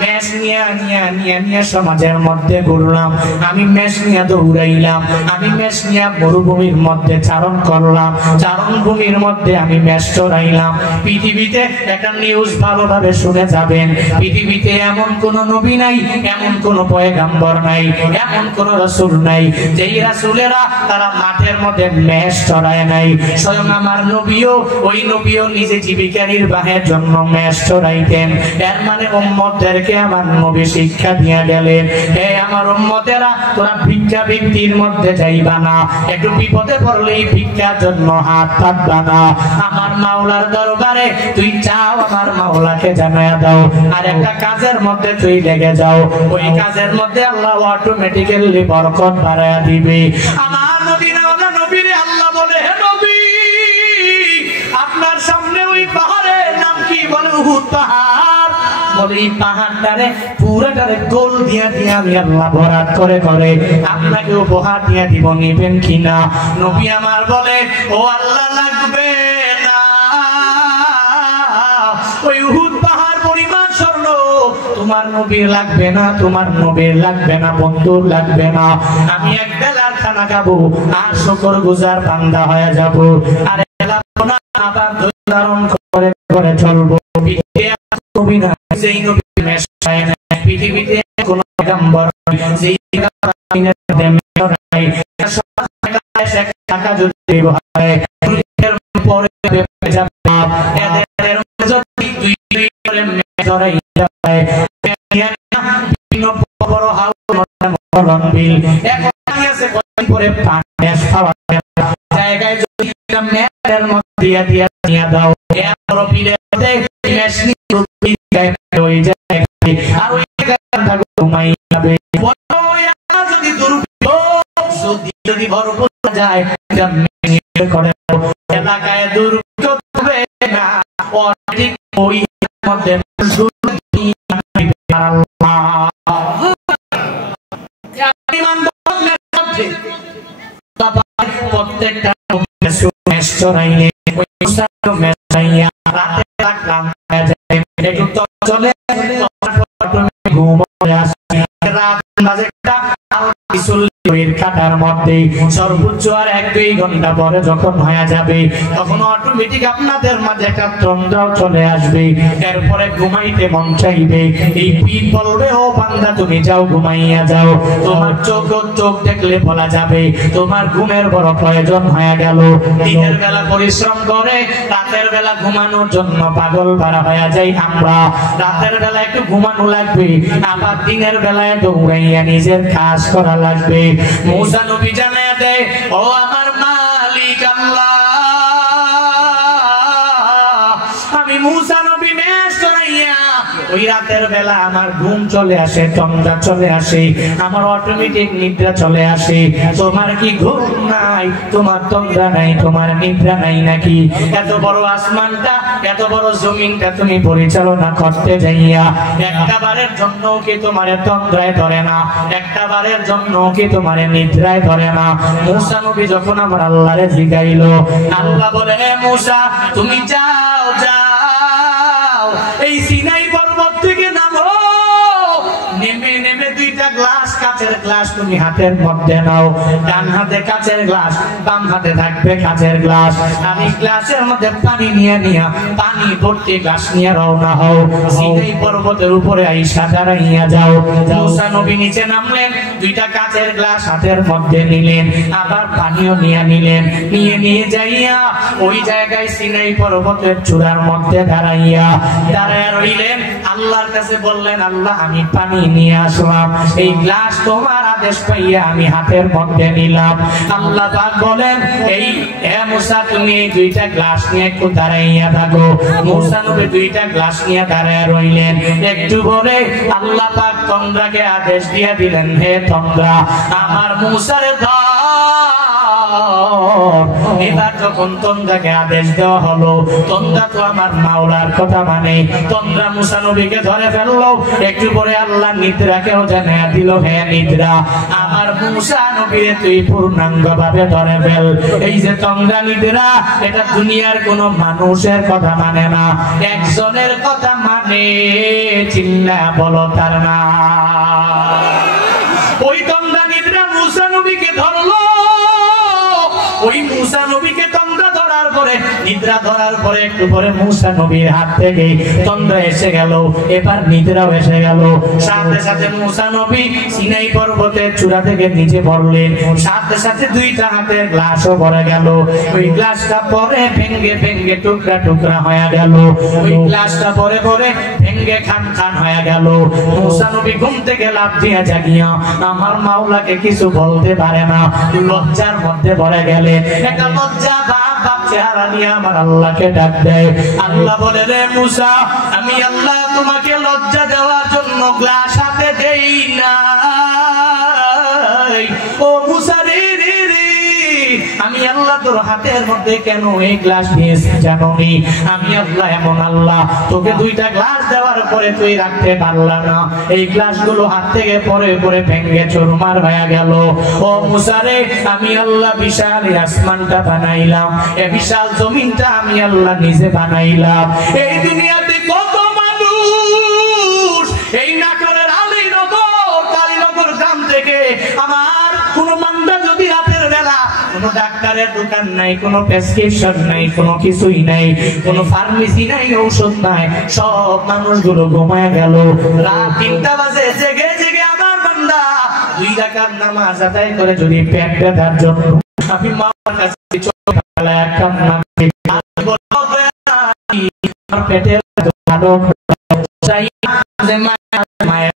মেষ নিয়ে সমাজের মধ্যে ঘুরলাম, আমি মেষ নিয়ে দৌড়াইলাম, আমি মেষ নিয়ে মরুভূমির মধ্যে চারণ করলাম, চারণভূমির মধ্যে আমি মেষ চড়াইলাম। পৃথিবীতে একটা নিউজ ভালোভাবে শুনে যাবেন, পৃথিবীতে এমন কোন নবী নাই, এমন কোন পয়গাম্বর নাই, এমন কোন রাসূল নাই যেই রাসূলেরা তারা মাঠের মধ্যে মেষ চড়ায় নাই। স্বয়ং আমার নবীও, ওই নবীও নিজে জীবিকা নির্বাহের জন্য মেষ চড়াইতেন। এর মানে উম্মতদেরকে আমার নবী শিক্ষা দিয়ে গেলেন, হে আমার উম্মতেরা তোরা ভিক্ষা ব্যক্তির মধ্যে যাইবা না, একটু বিপদে পড়লেই ভিক্ষার জন্য হাত পাতবা না। আমার মাওলার দরবারে তুই চাও, আমার মাওলাকে জানায়া দাও, আর একটা কাজের মধ্যে তুই লেগে যাও, ওই কাজের মধ্যে আল্লাহ অটোমেটিক্যালি বরকত বাড়ায়া দিবে। আমার নবী নবীরে আল্লাহ বলে, হে নবী আপনার সামনে ওই পাহাড়ের নাম কি? বলে উহুদ পাহাড়। বলে এই পাহাড়টারে পুরাটারে গোল দিয়া দিয়া আমি আল্লাহ বরাত করে করে আপনাকে উপহার দিয়া দিব, নিবেন কিনা? নবী আমার বলে, ও আল্লাহ লাগবে না, ওই উহুদ পাহাড় পরিমাণ স্বর্ণ তোমার নবীর লাগবে না, তোমার নবীর লাগবে না, বন্ধুর লাগবে না। আমি এক বেলার খানা খাবো আর শুকর গুজার বান্দা হয়ে যাবো, আর আবার ধারণ করে করে চলবো। পৃথিবীতে কোন পয়গম্বর যেই টাকা যদি ব্যবহারে জায়গায় যদি দিয়া দিয়া দিয়া দাও, যদি ভরপুর যায় এলাকায় দুর্ভিক্ষ হবে না, ওই মধ্যে প্রত্যেকটা চলে ঘুম কাটার মধ্যে সর্বোচ্চ আর 1-2 ঘন্টা পরে যখন হয়ে যাবে তখন অটোমেটিক আপনাদের মাঝে একটা তন্দ্রাও চলে আসবে। এরপরে ঘুমাইতে মন চাইবে, এই পীর বলবে ও বান্দা তুমি যাও ঘুমাইয়া যাও। তোমার চোখ দেখলে বলা যাবে তোমার ঘুমের বড় প্রয়োজন হয়ে গেল। দিনের বেলা পরিশ্রম করে রাতের বেলা ঘুমানোর জন্য পাগল ভাড়া হয়ে যাই আমরা। রাতের বেলা একটু ঘুমানো লাগবে, আবার দিনের বেলায় দৌড়াইয়া নিজের কাজ করা লাগবে। मूसा नबी জানায়া দেয় ও আমার মালিক আল্লাহ, আমি मूसा নবী মেষ চড়াইয়া ওই রাতের বেলা আমার ঘুম চলে আসে, তন্দ্রা চলে আসে, আমার অটোমেটিক নিদ্রা চলে আসে। তোমার কি ঘুম নাই, তোমার তন্দ্রা নাই, তোমার নিদ্রা নাই নাকি? এত বড় আসমানটা, এত বড় জমিনটা তুমি পরিচালনা করতে যাইয়া একটাবারের জন্য কি তোমার তন্দ্রায় ধরে না, একটাবারের জন্য কি তোমার নিদ্রায় ধরে না? मूसा নবী যখন আমার আল্লাহরে জিগাইলো, আল্লাহ বলে হে मूसा তুমি যাও যাও, এই সিনাই পর্বত থেকে নামো, নেমে নেমে 2টা গ্লাস, কাচের গ্লাস তুমি হাতের মধ্যে নাও। ডান হাতে কাচের গ্লাস, বাম হাতে থাকবে কাচের গ্লাস। আমি গ্লাসের মধ্যে পানি নিয়ে পানি ভর্তি গ্লাস নিয়ে রওনা হও, সিনাই পর্বতের উপরে আইসা দাঁড়াইয়া যাও। मूसा নবী নিচে নামলেন, 2টা কাচের গ্লাস হাতের মধ্যে নিলেন, আবার পানিও নিয়ে নিয়ে যাইয়া ওই জায়গায় সিনাই পর্বতের চূড়ার মধ্যে দাঁড়াইয়া রইলেন। আল্লাহর কাছে বললেন আল্লাহ আমি পানি নিয়ে আসলাম, এই গ্লাস তোমার আদেশ পাইয়া আমি হাতের মধ্যে নিলাম। আল্লাহ পাক বলেন এই হে मूसा তুমি এই 2টা গ্লাস নিয়ে একটু দাঁড়াইয়া থাকো। मूसा নবী 2টা গ্লাস নিয়ে দাঁড়ায় রইলেন। একটু পরে আল্লাহ পাক তন্দ্রাকে আদেশ দিয়ে দিলেন হে তন্দ্রা আমার मूसाরে ধর। এবার যখন তন্দ্রাকে আদেশ দেওয়া হলো, তন্দ্রা তো আমার মাওলার কথা মানে, তন্দ্রা मूसा নবীকে ধরে ফেললো। একটু পরে আল্লাহ নিদ্রাকেও জানিয়ে দিল হে নিদ্রা আমার मूसा নবীরে তুই পূর্ণাঙ্গ ভাবে ধরে ফেল। এই যে তন্দ্রা নিদ্রা, এটা দুনিয়ার কোন মানুষের কথা মানে না, একজনের কথা মানে, চিল্লা বলো তার না। ওই তন্দ্রা নিদ্রা मूसा নবীকে ধরলো। ওই मूसा নবীকে তন্দ্রা ধরার পরে, নিদ্রা ধরার পরে একটু পরে मूसा নবীর হাত থেকে তন্দ্রা এসে গেল, এবার নিদ্রাও এসে গেল। সাথে সাথে मूसा নবী সিনাই পর্বতের চূড়া থেকে নিচে পড়লেন, সাথে সাথে 2টা হাতের গ্লাসও পড়ে গেল। ওই গ্লাসটা পরে ভেঙ্গে টুকরা টুকরা হয়ে গেল। ওই গ্লাসটা পরে ভেঙ্গে খান হয়ে গেল। मूसा নবী ঘুম থেকে লাফ দিয়ে জাগিয়া আমার মাওলাকে কিছু বলতে পারে না, লজ্জার মধ্যে পড়ে গেলেন। একটা লজ্জা ভাব চেহারা নিয়ে আমার আল্লাহকে ডাক দেয়। আল্লাহ বলে রে मूसा আমি আল্লাহ তোমাকে লজ্জা দেওয়ার জন্য গ্লাস হাতে দেই না। ও मूसा রে আমি আল্লাহ তোর হাতের মধ্যে কেন এই গ্লাস দিয়েছি জানো নি? আমি আল্লাহ এমন আল্লাহ, তোকে 2টা গ্লাস দেওয়ার পরে তুই রাখতে পারলা না, এই গ্লাসগুলো হাত থেকে পরে ভেঙ্গে চুরমার হয়ে গেল। ও मूसा রে আমি আল্লাহ বিশাল আসমানটা বানাইলাম, এই বিশাল জমিনটা আমি আল্লাহ নিজে বানাইলাম। এই দুনিয়াতে কত মানুষ এই নাটোরের কালীনগর গ্রাম থেকে আমার কোনো বান্দা যদি রাতের বেলা কোনো ডাক্তারের দোকান নাই, কোনো প্রেসক্রিপশন নাই, কোনো কিছুই নাই, কোনো ফার্মেসি নাই, ঔষধ নাই, সব মানুষগুলো ঘুমায় গেল। রাত 3টা বাজে জেগে আমার বান্দা 2 রাকাত নামাজ আদায় করে যদি পেট ব্যথার জন্য আমি মাওলার কাছে ছোটবেলায় কান্না আমার পেটের ভালো চাই যে মায়ের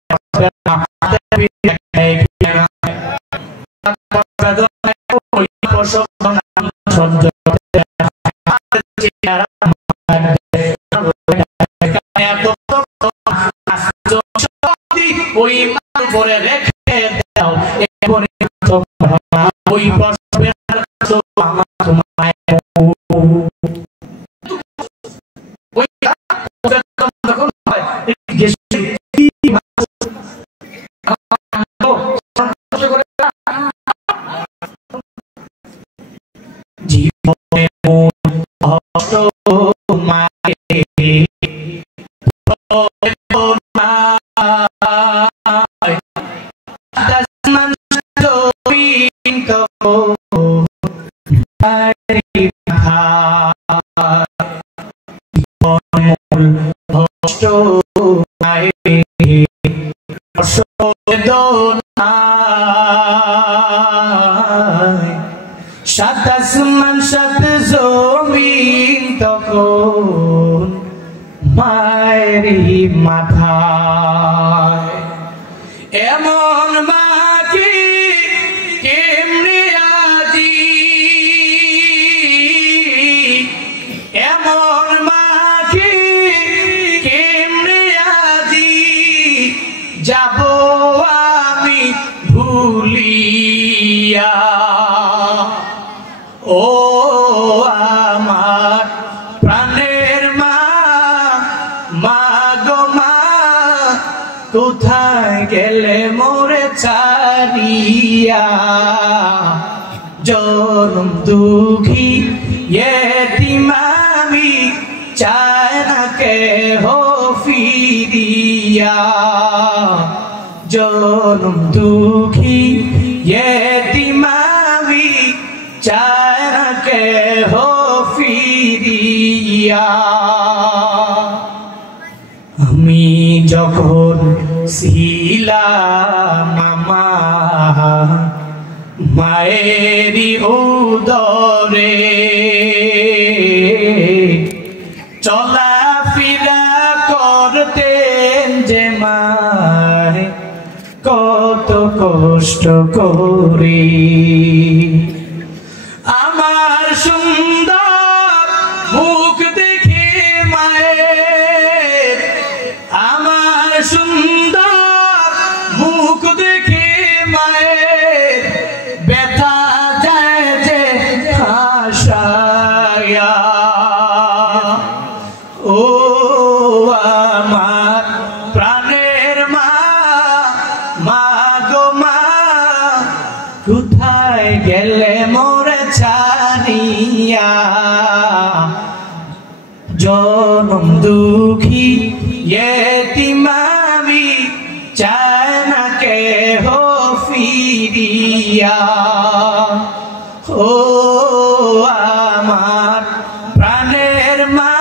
ওই উপরে রেখে দাও, ওই জীবনে সাত আসমান সাত জমিন তখন মায়েরই মাথায় এমন মাকে কেমনে আজি এমন মাকে কেমনে আজি যাব আমি ভুলিয়া ও আমার প্রাণের মা মা গো মা কোথায় গেলে মোরে ছাড়িয়া জনম দুঃখী এতিম আমি চাই না কেহ ফিরিয়া জনম দুঃখী এতিম আমি চাই না কেহ ফিরিয়া আমি যখন ছিলাম মায়েরই উদরে চলাফেরা করতেন যে মায় কত কষ্ট করে আমার সুন্দর মুখ দেখে মায়ের আমার সুন্দর মুখ দেখে মায়ের ব্যথা যায় যে হাসায়া ও আমার প্রাণের মা মা গো মা কোথায় গেলে মোরে ছাড়িয়া জনম দুঃখী এতিম আমি চাই না কেহ ফিরিয়া ও আমার প্রাণের মা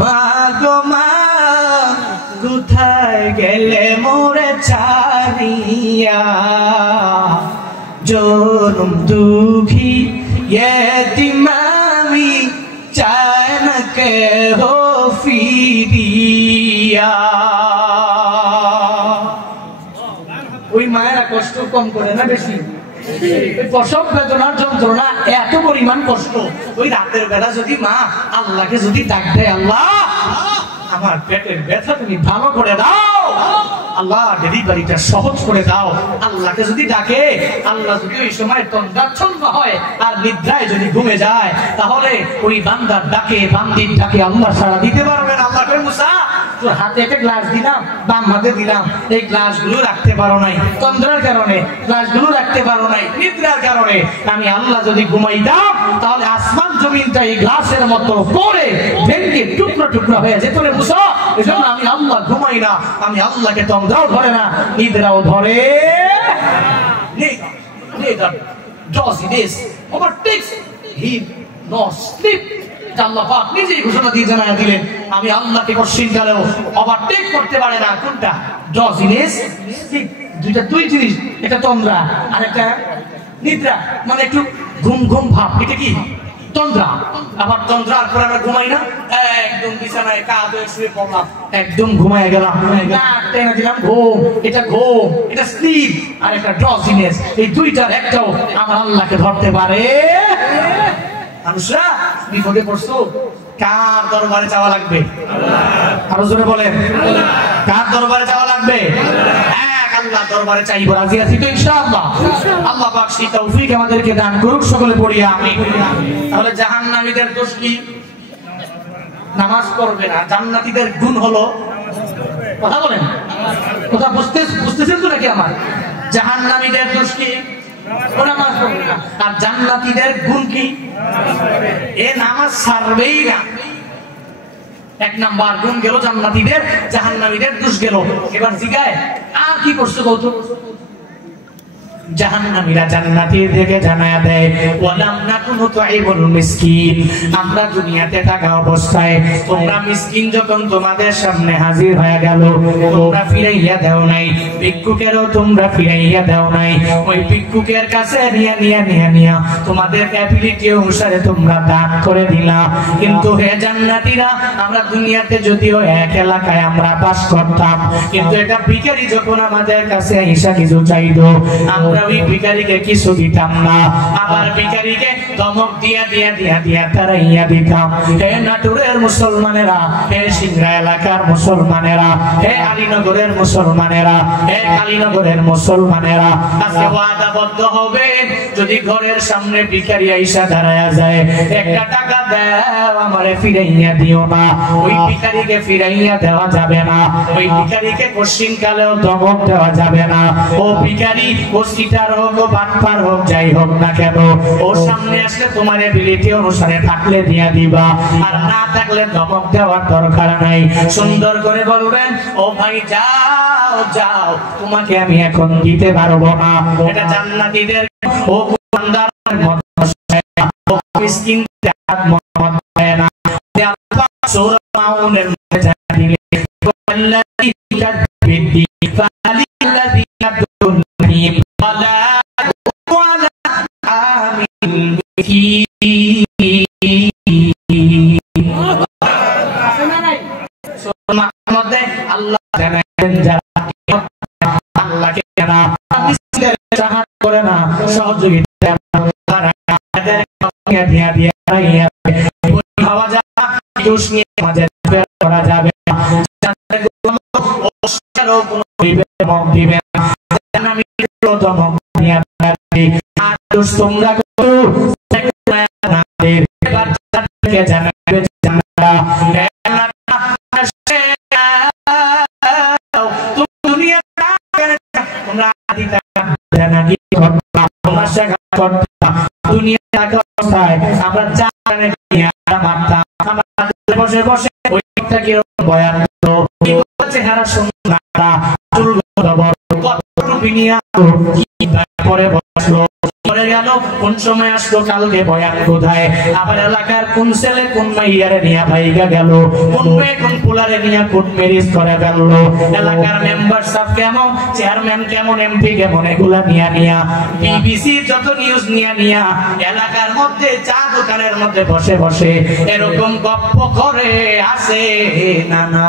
মা গো মা কোথায় গেলে মোরে ছাড়িয়া জনম দুঃখী এতিম আমি চাই না কেহ ফিরিয়া ওই মায়েরা কষ্ট কম করে না বেশি প্রসব বেদনার যন্ত্রণা এত পরিমাণ কষ্ট ওই রাতের বেলা যদি মা আল্লাহকে যদি ডাক দেয় আল্লাহ আমার পেটের ব্যথা তুমি ভালো করে দাও আল্লাহ ডেলিভারিটা সহজ করে দাও আল্লাহকে যদি ডাকে আল্লাহ যদি ওই সময় তন্দ্রাচ্ছন্ন হয় আর নিদ্রায় যদি ঘুমে যায় তাহলে ওই বান্দার ডাকে বান্দির ডাকে আল্লাহ সাড়া দিতে পারবেন আল্লাহ কই মুসা তোর হাতে একটা গ্লাস দিলাম বাম হাতে দিলাম এই গ্লাসগুলো রাখতে পারো নাই তন্দ্রার কারণে গ্লাসগুলো রাখতে পারো নাই নিদ্রার কারণে আমি আল্লাহ যদি ঘুমাইতাম তাহলে আসমান জমিনটা এই গ্লাসের মতো পড়ে ভেঙে টুকরো টুকরো হয়ে যেত রে মুসা এজন্য আমি আল্লাহ ঘুমাই না আমি আল্লাহকে তন্দ্রাও ধরে না নিদ্রাও ধরে neither does this overtakes him nor sleep আল্লাহ পাক নিজেই ঘোষণা দিয়ে জানায় দিলেন আমি আল্লাহকে কশিনকালেও ওভারটেক করতে পারে না কোনটা does this দুইটা দুই জিনিস এটা তন্দ্রা আর একটা নিদ্রা মানে একটু ঘুম ঘুম ভাব এটা কি তন্দ্রা আবার তন্দ্রার পর আমরা ঘুমাই না একদম বিছানায় কাঁধ হয়ে শুয়ে পড়লাম একদম ঘুমায় গেলাম টেনে দিলাম ঘুম এটা স্লিপ আর একটা ড্রজিনেস এই দুইটার একটাও আমার আল্লাহকে ধরতে পারে মানুষরা বিপদে পড়ছো কার দরবারে যাওয়া লাগবে আরো জোরে বলেন কার দরবারে যাওয়া লাগবে আল্লাহ দরবারে চাইবো রাজি আছি তো ইনশাআল্লাহ আল্লাহ পাক সেই তৌফিক আমাদেরকে দান করুক সকলে পড়ি আমিন তাহলে জাহান্নামীদের দোষ কি নামাজ পড়বে না জান্নাতীদের গুণ হলো কথা বলেন কথা বুঝতেছেন তো নাকি আমার জাহান্নামীদের দোষ কি নামাজ পড়বে না আর জান্নাতীদের গুণ কি এ নামাজ ছাড়বেই না এক নাম্বার গুণ গেল জান্নাতীদের জাহান্নামীদের দোষ গেল এবার জিগায় আর কি করছো কত জাহান্নামীরা জান্নাতীদেরকে জানায়া দেয় ওয়ালাম নাকুনু তুইবুল মিসকিন, আমরা দুনিয়াতে থাকা অবস্থায় তোমরা মিসকিন যখন তোমাদের সামনে হাজির হয়ে গেল তোমরা ফিরাইয়া দাও নাই, ভিক্ষুকেরও তোমরা ফিরাইয়া দাও নাই, ওই ভিক্ষুকের কাছে নিয়া তোমাদের ক্যাপাবিলিটি অনুসারে তোমরা দান করে দিলা। কিন্তু হে জান্নাতীরা, আমরা দুনিয়াতে যদিও এক এলাকায় আমরা বাস করতাম, কিন্তু এটা ভিখারি যখন আমাদের কাছে এসে কিছু চাইতো আমরা ওই ভিখারিকে কিছু দিতাম না, আবার ভিখারিকে ধমক দিয়া তারাইয়া দিতাম। হে নাটোরের মুসলমানেরা, হে সিংড়া এলাকার মুসলমানেরা, হে আলীনগরের মুসলমানেরা, হে কালীনগরের মুসলমানেরা, আজকে ওয়াদাবদ্ধ হবে যদি ঘরের সামনে ভিখারি আইসা দাঁড়ায়া যায়, একটা টাকা দাও আমারে ফিরাইয়া দিও না, ওই ভিখারিকে ফিরাইয়া দেওয়া যাবে না, ওই ভিখারিকে কোশ্চিন কালেও ধমক দেওয়া যাবে না। ও ভিখারি, ও সিটার হোক, ও বাটপার হোক, যাই হোক না কেন, ওর সামনে আসলে তোমার এবিলিটি অনুসারে থাকলে দিয়া দিবা, আর না থাকলে ধমক দেওয়ার দরকার নাই। সুন্দর করে বলবেন, ও ভাই যাও যাও, তোমাকে আমি এখন দিতে পারবো না। এটা জান্নাতীদের ও বান্দার মত ও মিসকিনদের মত না। আল্লাহ সূরা মাউনের মধ্যে জানিয়ে আল্লাযী কাযযাবি ফালিল্লাযীনা দুনিহিম ওয়ালা ওয়ালা আমিন বিহি। সূরা মাউনের মধ্যে আল্লাহ জানালেন যারা আল্লাহকে না মিসকিনদের সাহায্য করে না, সহযোগিতা করে না, তাদের দিয়া দিয়া খাওয়া যায় দোষ নিয়ে মাঝে বের করা যাবে না। ওশারও কোনো দিবে না, আমি প্রথম নিয়ে আসি আর দোষ তোমরা করো তাদের বাচ্চাদেরকে জানাবে জানারা দুনিয়া তোমরা আদিতা জানাগি করতে তোমরা শেখা করতে দুনিয়া থাকা অবস্থায় আমরা জানে নিয়ে মারতাম, আমরা বসে বসে ওইটা কি বয়ান করতো, চেহারা সুন্দর চুল কত বিনিয়া পরে বসলো পরে গেল, কোন সময় আসলো কালকে বয়ান কোথায়, আবার এলাকার কোন ছেলে কোন মাইয়ারে নিয়ে ভাইগা গেল, কোন মেয়ে কোন পোলারে নিয়ে কোন ম্যারেজ করে ফেললো, এলাকার মেম্বার সব কেমন, চেয়ারম্যান কেমন, এমপি কেমন, এগুলা নিয়া বিবিসি যত নিউজ নিয়া এলাকার মধ্যে চা দোকানের মধ্যে বসে বসে এরকম গপ্প করে আসে না না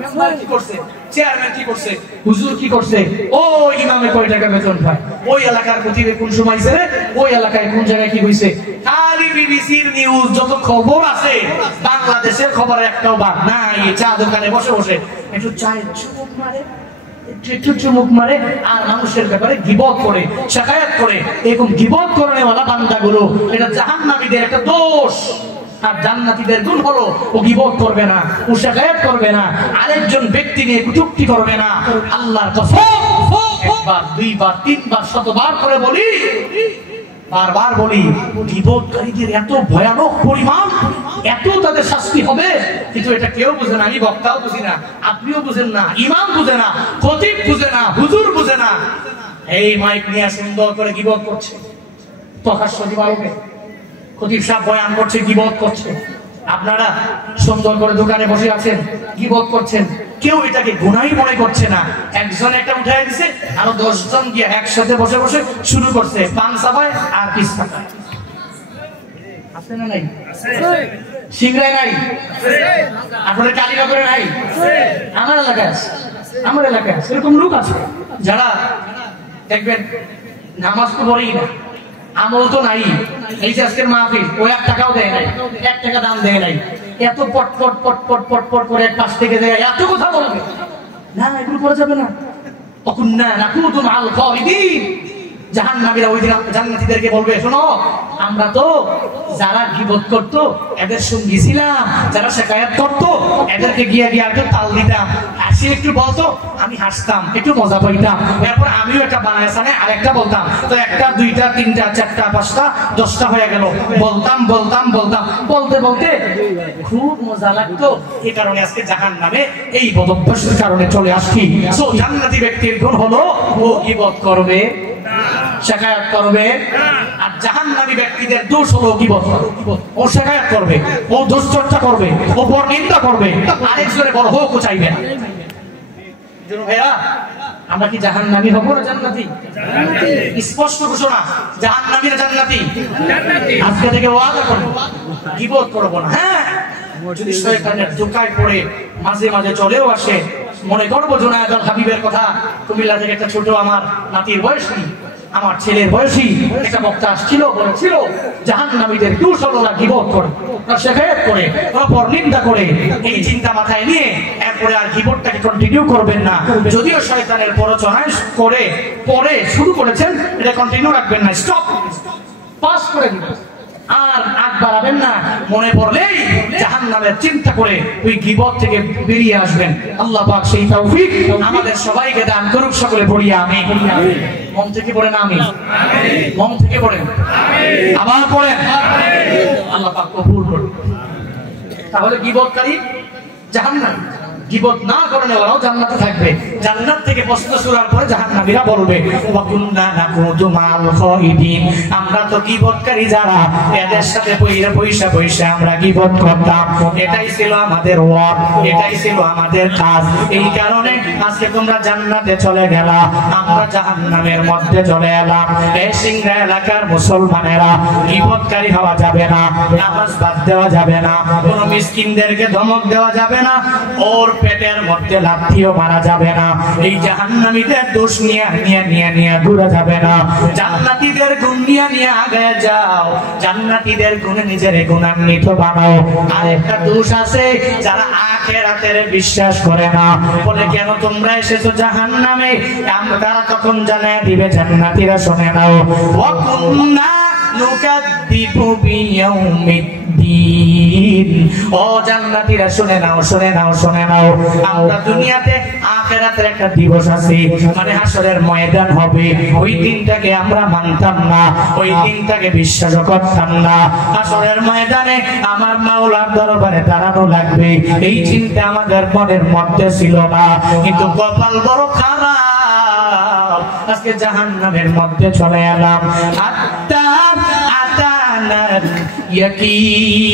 মেম্বার কি করছে, চেয়ারম্যান কি করছে, হুজুর কি করছে, ও ইমামে কয় টাকা বেতন পায়, ওই এলাকার প্রতিবে কোন সময় রে, ওই এলাকায় কোন জায়গায় কি হইছে, খালি বিবিসির নিউজ যত খবর আছে বাংলাদেশের খবর একটাও বাদ নাই। চা দোকানে বসে বসে একটু চায়ের চুমুক মারে, একটু চুমুক মারে আর মানুষের ব্যাপারে গীবত করে শিকায়াত করে, এরকম গীবত করেওয়ালা বান্দাগুলো এটা জাহান্নামীদের একটা দোষ। আর জান্নাতীদের গুণ হলো ও গীবত করবে না, ও শিকায়াত করবে না, আরেকজন ব্যক্তি নিয়ে কটূক্তি করবে না। আল্লাহর কসম, একবার দুইবার তিনবার শতবার করে বলি, বারবার বলি, গীবতকারীদের এত ভয়ানক পরিমাণ, এত তাদের শাস্তি হবে, কিন্তু এটা কেউ বুঝে না। আমি বক্তাও বুঝি না, আপনিও বুঝেন না, ইমাম বুঝে না, খতিব বুঝে না, হুজুর বুঝে না, এই মাইক নিয়ে সুন্দর করে গীবত করছে, প্রকাশ্য দিবালোকে খতিব সাহেব বয়ান করছে, গীবত করছে, আপনারা সুন্দর করে দোকানে বসে আছেন, গীবত করছেন, কেউ এটাকে গুনাহ মনে করছে না। একজন একটা উঠায় দিছে, আরো 10 জন গিয়ে একসাথে বসে বসে শুরু করছে, পান সাবায় আর পিস পাকায়। আছে না নাই? আছে। সিংড়ায় নাই? আছে। আপনাদের কালীনগরে নাই? আছে। আমার এলাকায় আছে, আমার এলাকায় আছে, এরকম লোক আছে যারা দেখবেন নামাজ তো পড়েই না, আমল তো নাই, এই যে আজকের মাহফিল ও 1 টাকাও দেয় নাই, 1 টাকা দাম দেয় নাই, এত পট পট পট পট পট পট করে এক পাশ থেকে দেয়, এত কথা বলবে না, এগুলো করা যাবে না। অকুন্না নাকুতু মাল খালিদিন, জাহান্নামীরা ওই দিন জান্নাতীদেরকে বলবে, শোনো আমরা তো যারা গীবত করতো এদের সঙ্গী ছিলাম, যারা শিকায়াত করতো এদেরকে গিয়ে গিয়ে একটু তাল দিতাম, হাসি একটু বলতো আমি হাসতাম, একটু মজা পাইতাম, এরপর আমিও একটা বানায় সানে আরেকটা বলতাম, তো একটা দুইটা তিনটা চারটা পাঁচটা 10টা হয়ে গেল, বলতাম বলতাম বলতাম, বলতে বলতে খুব মজা লাগতো। এই কারণে আজকে জাহান্নামে এই বদভ্যাসের কারণে চলে আসছি। সো জান্নাতি ব্যক্তির গুণ হলো ও গীবত করবে, শিকায়াত করবে, আর জাহান্নামী ব্যক্তিদের দোষ হলো গীবত, ও শিকায়াত করবে, ও দুশ্চর্চা করবে, ও পরনিন্দা করবে, আরেকজনের বড় হোক ও চাইবে না। ভাইরা আমরা কি জাহান্নামী হব না জান্নাতি? স্পষ্ট ঘোষণা, জাহান্নামী না জান্নাতি? আজকে থেকে ওয়াদা করব গীবত করব না। হ্যাঁ, যদি শয়তানের ধোঁকায় পড়ে মাঝে মাঝে চলেও আসে, মনে করবো জুনায়েদ আল হাবিবের কথা, কুমিল্লা থেকে একটা ছোট আমার নাতির বয়সী, আমার ছেলের বয়সী একটা বক্তা আসছিল, বলেছিল জাহান্নামীদের দোষ হলো না গীবত করে, না শিকায়াত করে, না পরনিন্দা করে। এই চিন্তা মাথায় নিয়ে এরপরে আর গীবতটাকে কন্টিনিউ করবেন না। যদিও শয়তানের প্ররোচনায় করে পরে শুরু করেছেন, এটা কন্টিনিউ রাখবেন না, স্টপ, পাস করে দিবেন, আর আগ বাড়াবেন না। মনে পড়লেই জাহান্নামের চিন্তা করে ওই গীবত থেকে বেরিয়ে আসবেন। আল্লাহ পাক সেই তৌফিক আমাদের সবাইকে দান করুক। সকলে পড়ি আমিন। মন থেকে পড়েন আমিন, মন থেকে পড়েন, আবার পড়েন, আল্লাহ পাক কবুল করুন। তাহলে গীবতকারী জাহান্নামী, গীবত না করে নেওয়ারাও জান্নাতে থাকবে। জান্নাত থেকে প্রশ্ন শোনার পরে জাহান্নামীরা বলবে ওয়াকুন্না নাকুতু মাল খাইদিন, আমরা তো গীবতকারী যারা এদের সাথে পয়সা পয়সা আমরা গীবত করতাম, এটাই ছিল আমাদের ওয়ার্ক, এটাই ছিল আমাদের কাজ। এই কারণে আজকে তোমরা জান্নাতে চলে গেলা, আমরা জাহান্নামের মধ্যে চলে এলাম। এই সিংড়া এলাকার মুসলমানেরা গীবতকারী হওয়া যাবে না, নামাজ বাদ দেওয়া যাবে না, কোনো মিসকিনদেরকে ধমক দেওয়া যাবে না, ওর পেটের মধ্যে লাথিও মারা যাবে না। এই জাহান্নামীদের দোষ নিয়ে ঘুরে যাবে না। জান্নাতীদের গুণ নিয়ে আগে যাও, জান্নাতীদের গুণে নিজের গুণান্বিত বানাও। আর একটা দোষ আছে, যারা আখিরাতের বিশ্বাস করে না, বলে কেন তোমরা এসেছো জাহান্নামে, তারা তখন জানায় দিবে জান্নাতীরা শুনে নাও, ওয়া কুন্না নুকাদ্দিবু বিয়াউমিদ্দিন। ও জান্নাতীরা শুনে নাও, শুনে নাও, শুনে নাও, আমরা দুনিয়াতে আখিরাতের একটা দিবস আছে, মানে হাসরের ময়দান হবে, ওই দিনটাকে আমরা মানতাম না, ওই দিনটাকে বিশ্বাস করতাম না। হাসরের ময়দানে আমার মাওলার দরবারে দাঁড়ানো লাগবে, এই চিন্তা আমাদের মনের মধ্যে ছিল না। কিন্তু কপাল বড় খারাপ, আজকে জাহান্নামের মধ্যে চলে এলাম। আতানার ইয়াকিন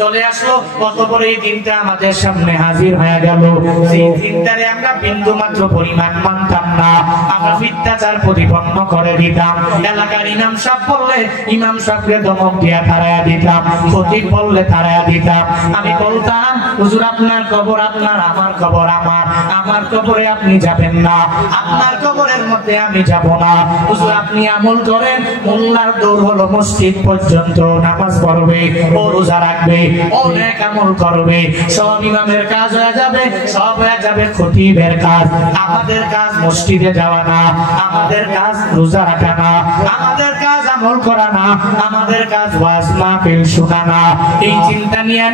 চলে আসলো, কত বড় এই দিনটা আমাদের সামনে হাজির হয়ে গেল। সেই দিনটারে আমরা বিন্দু মাত্র পরিমাণ মানতাম না, আমরা মিথ্যাচার প্রতিপন্ন করে দিতাম। এলাকার ইমাম সাহেব বললে ইমাম সাহেবকে ধমক দিয়া তাড়ায়া দিতাম, খতিব বললে তাড়ায়া দিতাম। আমি বলতাম হুজুর আপনার কবর আপনার, আমার কবর আমার, আমার কবরে আপনি যাবেন না, আপনার কবরের মধ্যে আমি যাব না। হুজুর আপনি আমল করেন, মোল্লার দৌড় হলো মসজিদ পর্যন্ত, নামাজ পড়বে, ও রোজা রাখবে, অনেক আমল করবে, সব ইমামের কাজ হয়ে যাবে, সব হয়ে যাবে খতিবের কাজ। আমাদের কাজ মসজিদে যাওয়া না, আমাদের কাজ রোজা রাখা না, আমাদের কাজ আমল করা না, আমাদের কাজ ওয়াজ মাহফিল শোনা না। এই চিন্তা নিয়ে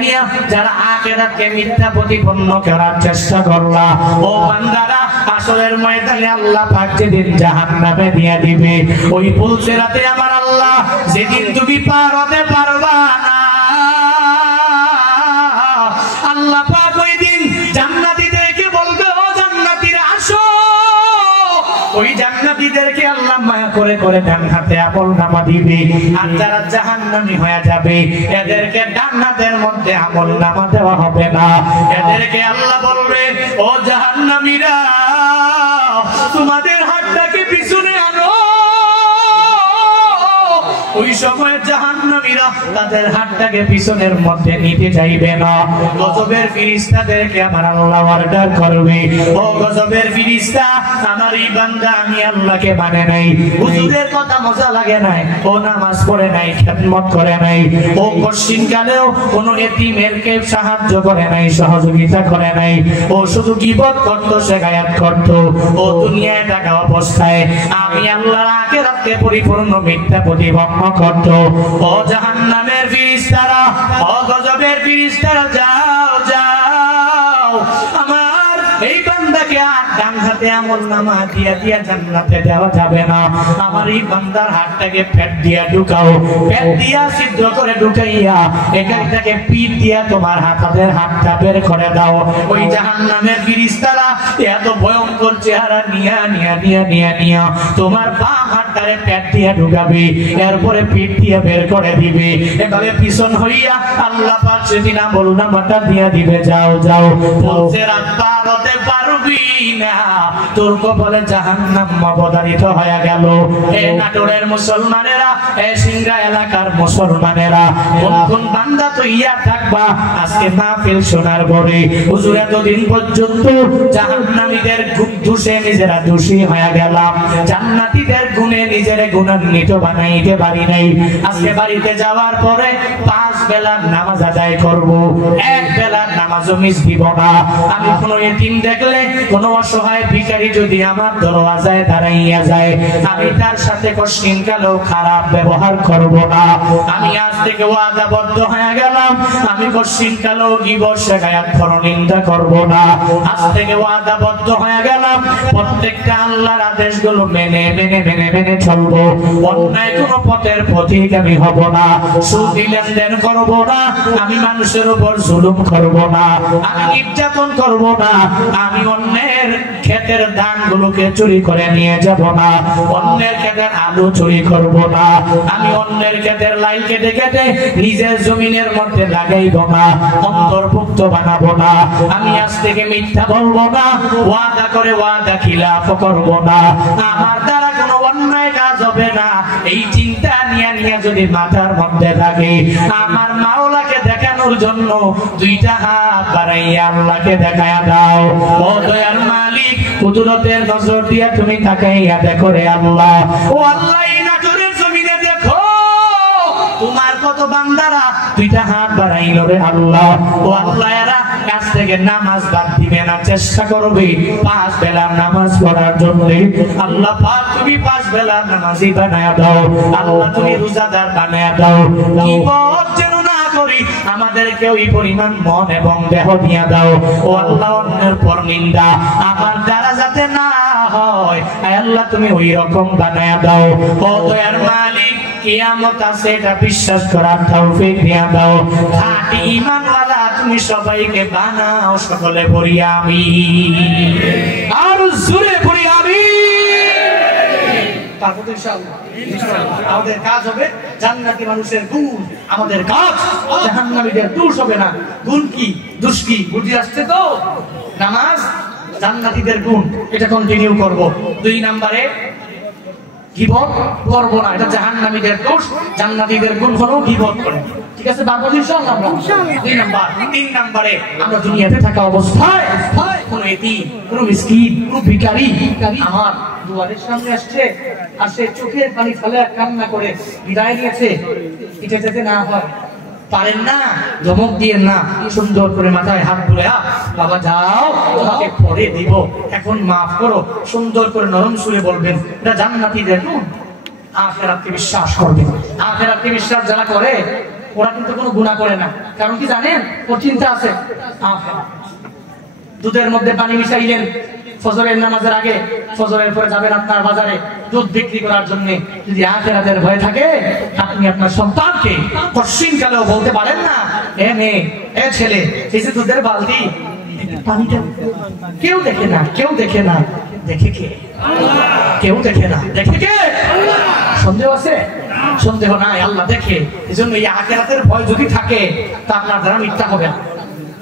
যারা আখিরাতকে মিথ্যা প্রতিপন্ন করার চেষ্টা করলা, ও বান্দারা আসরের ময়দানে আল্লাহ পাক যেদিন জাহান্নামে দিয়ে দিবে, ওই পুলসিরাতে আমার আল্লাহ যেদিন তুমি পার হতে পারবা না, আল্লাহ পাক ওই দিন জান্নাতীদেরকে বলবে ও জান্নাতীরা আসো। ওই জান্নাতীদেরকে আল্লাহ মায়া করে করে ডান হাতে আমলনামা দিবে, আর যারা জাহান্নামী হয়ে যাবে এদেরকে ডান হাতের মধ্যে আমলনামা দেওয়া হবে না। এদেরকে আল্লাহ বলবে ও জাহান্নামীরা তোমাদের হাতটাকে পিছনে আনো। ওই সময় জাহান্নামীরা তাদের হাতটাকে পিছনের মধ্যে নিতে চাইবে না। গজবের ফেরেশতাদেরকে আমার আল্লাহ অর্ডার করবে, ও গজবের ফেরেশতা, আমার এই বান্দা আমি আল্লাহকে মানে নাই, হুজুরের কথা মজা লাগে নাই, ও নামাজ পড়ে নাই, খেদমত করে নাই, ও কঠিন কালেও কোনো এতিমেরকে সাহায্য করে নাই, সহযোগিতা করে নাই, ও শুধু গীবত করত, শেখায়াত করত, ও দুনিয়ায় থাকা অবস্থায় আমি আল্লাহর আখিরাতকে পরিপূর্ণ মিথ্যা প্রতিপন্ন করত। ও জাহান্নামের ফেরেশতারা, ও গজবের ফেরেশতারা, যাও যাও, আমার এই বান্দাকে আর ডান হাতে আমলনামা দিয়া দিয়া জান্নাতে দেওয়া যাবে না। আমার এই বান্দার হাতটাকে পেট দিয়া ঢুকাও, পেট দিয়া ছিদ্র করে ঢুকাইয়া এখানটাকে পিঠ দিয়া তোমার হাতের হাতটা বের করে দাও। ওই জাহান্নামের ফেরেশতারা এত ভয়ঙ্কর চেহারা নিয়া নিয়া নিয়া নিয়া নিয়া তোমার বাম হাতটারে পেট দিয়া ঢুকাবে, এরপরে পিঠ দিয়ে বের করে দিবে। এভাবে পিছন হইয়া আল্লাহ পাক সেদিন আমলনামাটা দিয়া দিবে। যাও যাও, বলছে রাব্বা হতে পারবি না, তোর কপালে জাহান্নাম অবধারিত হয়ে গেল। এ নাটোরের মুসলমানেরা, এ সিংড়া এলাকার মুসলমানেরা, কোন বান্দা তো ইয়া থাকবা আজকে মাহফিল শোনার পরে, হুজুর এতদিন পর্যন্ত জাহান্নামীদের দোষে নিজেরা দোষী হয়ে গেলাম, জান্নাতীদের গুণে নিজেরা গুণান্বিত বানাইতে পারি নাই। আজকে বাড়িতে যাওয়ার পরে 5 বেলার নামাজ আদায় করব, 1 বেলার নামাজও মিস দিব না। আমি কোন এতিম দেখলে, কোন অসহায় ভিখারি যদি আমার দরওয়াজায় দাঁড়াইয়া যায়, আমি তার সাথে কঠিন কালেও খারাপ ব্যবহার করব না। আমি আজ থেকে ওয়াদাবদ্ধ হয়ে গেলাম, আমি কঠিন কালেও গীবত শেখায়াত পরনিন্দা করব না। আজ থেকে ওয়াদাবদ্ধ হয়ে গেলাম, প্রত্যেকটা আল্লাহর আদেশগুলো মেনে মেনে মেনে মেনে চলবো। অন্যায় কোনো পথের পথিক আমি হব না, সুদ লেনদেন করব না, আমি মানুষের উপর জুলুম করব না, আমি নির্যাতন করব না, আমি অন্যের ক্ষেতের ধানগুলোকে চুরি করে নিয়ে যাব না, অন্যের ক্ষেতের আলু চুরি করব না, আমি অন্যের ক্ষেতের লাইল কেটে কেটে নিজের জমিনের মধ্যে লাগাইব না, অন্তর্ভুক্ত বানাবো না, আমি আজ থেকে মিথ্যা বলবো না, ওয়াদা করে ওয়াদা খিলাফ করব না, আমার দ্বারা কোনো অন্যায় কাজ হবে না। এই চিন্তা নিয়ে নিয়ে যদি মাথার মধ্যে থাকে, আমার মাওলাকে দেখানোর জন্য 2টা হাত বাড়াইয়া আল্লাহকে দেখায়া দাও। ও দয়ার মালিক, কুদরতের নজর দিয়া তুমি তাকাইয়া দেখো রে আল্লাহ। ও আল্লাহ, এই নাটোরের জমিনে দেখো তোমার কত বান্দারা 2টা হাত বাড়াইল রে আল্লাহ। ও আল্লাহ, এরা কাছ থেকে নামাজ বাদ দিবে না, চেষ্টা করবে 5 বেলার নামাজ পড়ার জন্য। আল্লাহ পাক তুমি 5 বেলার নামাজি বানায়া দাও, আল্লাহ তুমি রোজাদার বানায়া দাও, গীবত যেন না করি, আমাদেরকে ওই পরিমাণ মন এবং দেহ দিয়া দাও। ও আল্লাহ, অন্যের পর নিন্দা আমার দ্বারা যাতে না হয়, আল্লাহ তুমি ওই রকম বানায়া দাও। ও দয়ার মালিক, কিয়ামত আছে এটা বিশ্বাস করার তৌফিক দিয়া দাও। খাঁটি ঈমানওয়ালা তুমি সবাইকে বানাও, সকলে পড়ি আমিন, আর জোরে পড়ি আমিন। তারপর ইনশাআল্লাহ আমাদের কাজ হবে জান্নাতি মানুষের গুণ, আমাদের কাজ জাহান্নামীদের দোষ হবে না। গুণ কি, দোষ কি বুঝে আসছে তো? নামাজ জান্নাতীদের গুণ, এটা কন্টিনিউ করব। 2 নম্বরে গীবত করব না, এটা জাহান্নামীদের দোষ। জান্নাতীদের গুণ হলো গীবত করে, ঠিক আছে? বারবার ইনশাআল্লাহ আমরা 2 নাম্বার। 3 নম্বরে, আমরা দুনিয়াতে থাকা অবস্থায় কোন এতিম, কোন মিসকিন, কোন ভিখারি আমার দুয়ারের সামনে আসছে, আর সে চোখের পানি ফেলে কান্না করে বিদায় নিয়েছে, এটা যাতে না হয়, পারেন না, ধমক দিয়ে না, সুন্দর করে মাথায় হাত তুলে, বাবা যাও, তোমাকে পরে দিব, এখন মাফ করো, সুন্দর করে নরম সুরে বলবেন। এটা জান্নাতীদের গুণ। আখিরাতকে বিশ্বাস করবেন। আখিরাতকে বিশ্বাস যারা করে, ওরা কিন্তু কোনো গুনাহ করে না। কারণ কি জানেন? ওর চিন্তা আছে আখিরাত। দুধের মধ্যে পানি মিশাইলেন ফজরের নামাজের আগে, ফজরের পরে যাবেন আপনার বাজারে দুধ বিক্রি করার জন্য। যদি আখিরাতের ভয় থাকে, আপনি আপনার সন্তানকে কঠিন কালেও বলতে পারেন না, এ মেয়ে, এ ছেলে, এই যে দুধের বালতি, পানিটা কেউ দেখে না, কেউ দেখে না, দেখে কে? কেউ দেখে না, দেখে কে? সন্দেহ আছে? সন্দেহ নাই, আল্লাহ দেখে। এজন্য এই আখিরাতের ভয় যদি থাকে, তা আপনার দ্বারা মিথ্যা হবে না,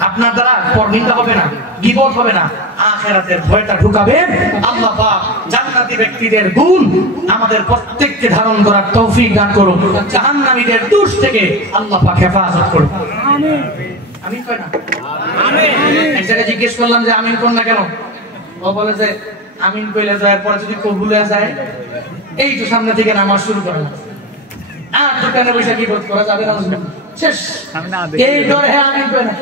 আপনার দ্বারা পরনিন্দা হবে না, গীবত হবে না, আখিরাতের ভয়টা ঢুকাবেন। আল্লাহ পাক জান্নাতি ব্যক্তিদের গুণ আমাদের প্রত্যেককে ধারণ করার তৌফিক দান করুন। জাহান্নামীদের দোষ থেকে আল্লাহ পাক হেফাজত করুন। আমিন। আমিন কই না? আমিন। এক জায়গায় জিজ্ঞেস করলাম যে আমিন কোন না কেন? ও বলে যে আমিন কইলে যায় পরে যদি কবুল হয়ে যায় এই তো সামনে থেকে নামাজ শুরু করা আর দোকানে বসে কি করা যাবে না শেষ এই ডরে আমিন কই না।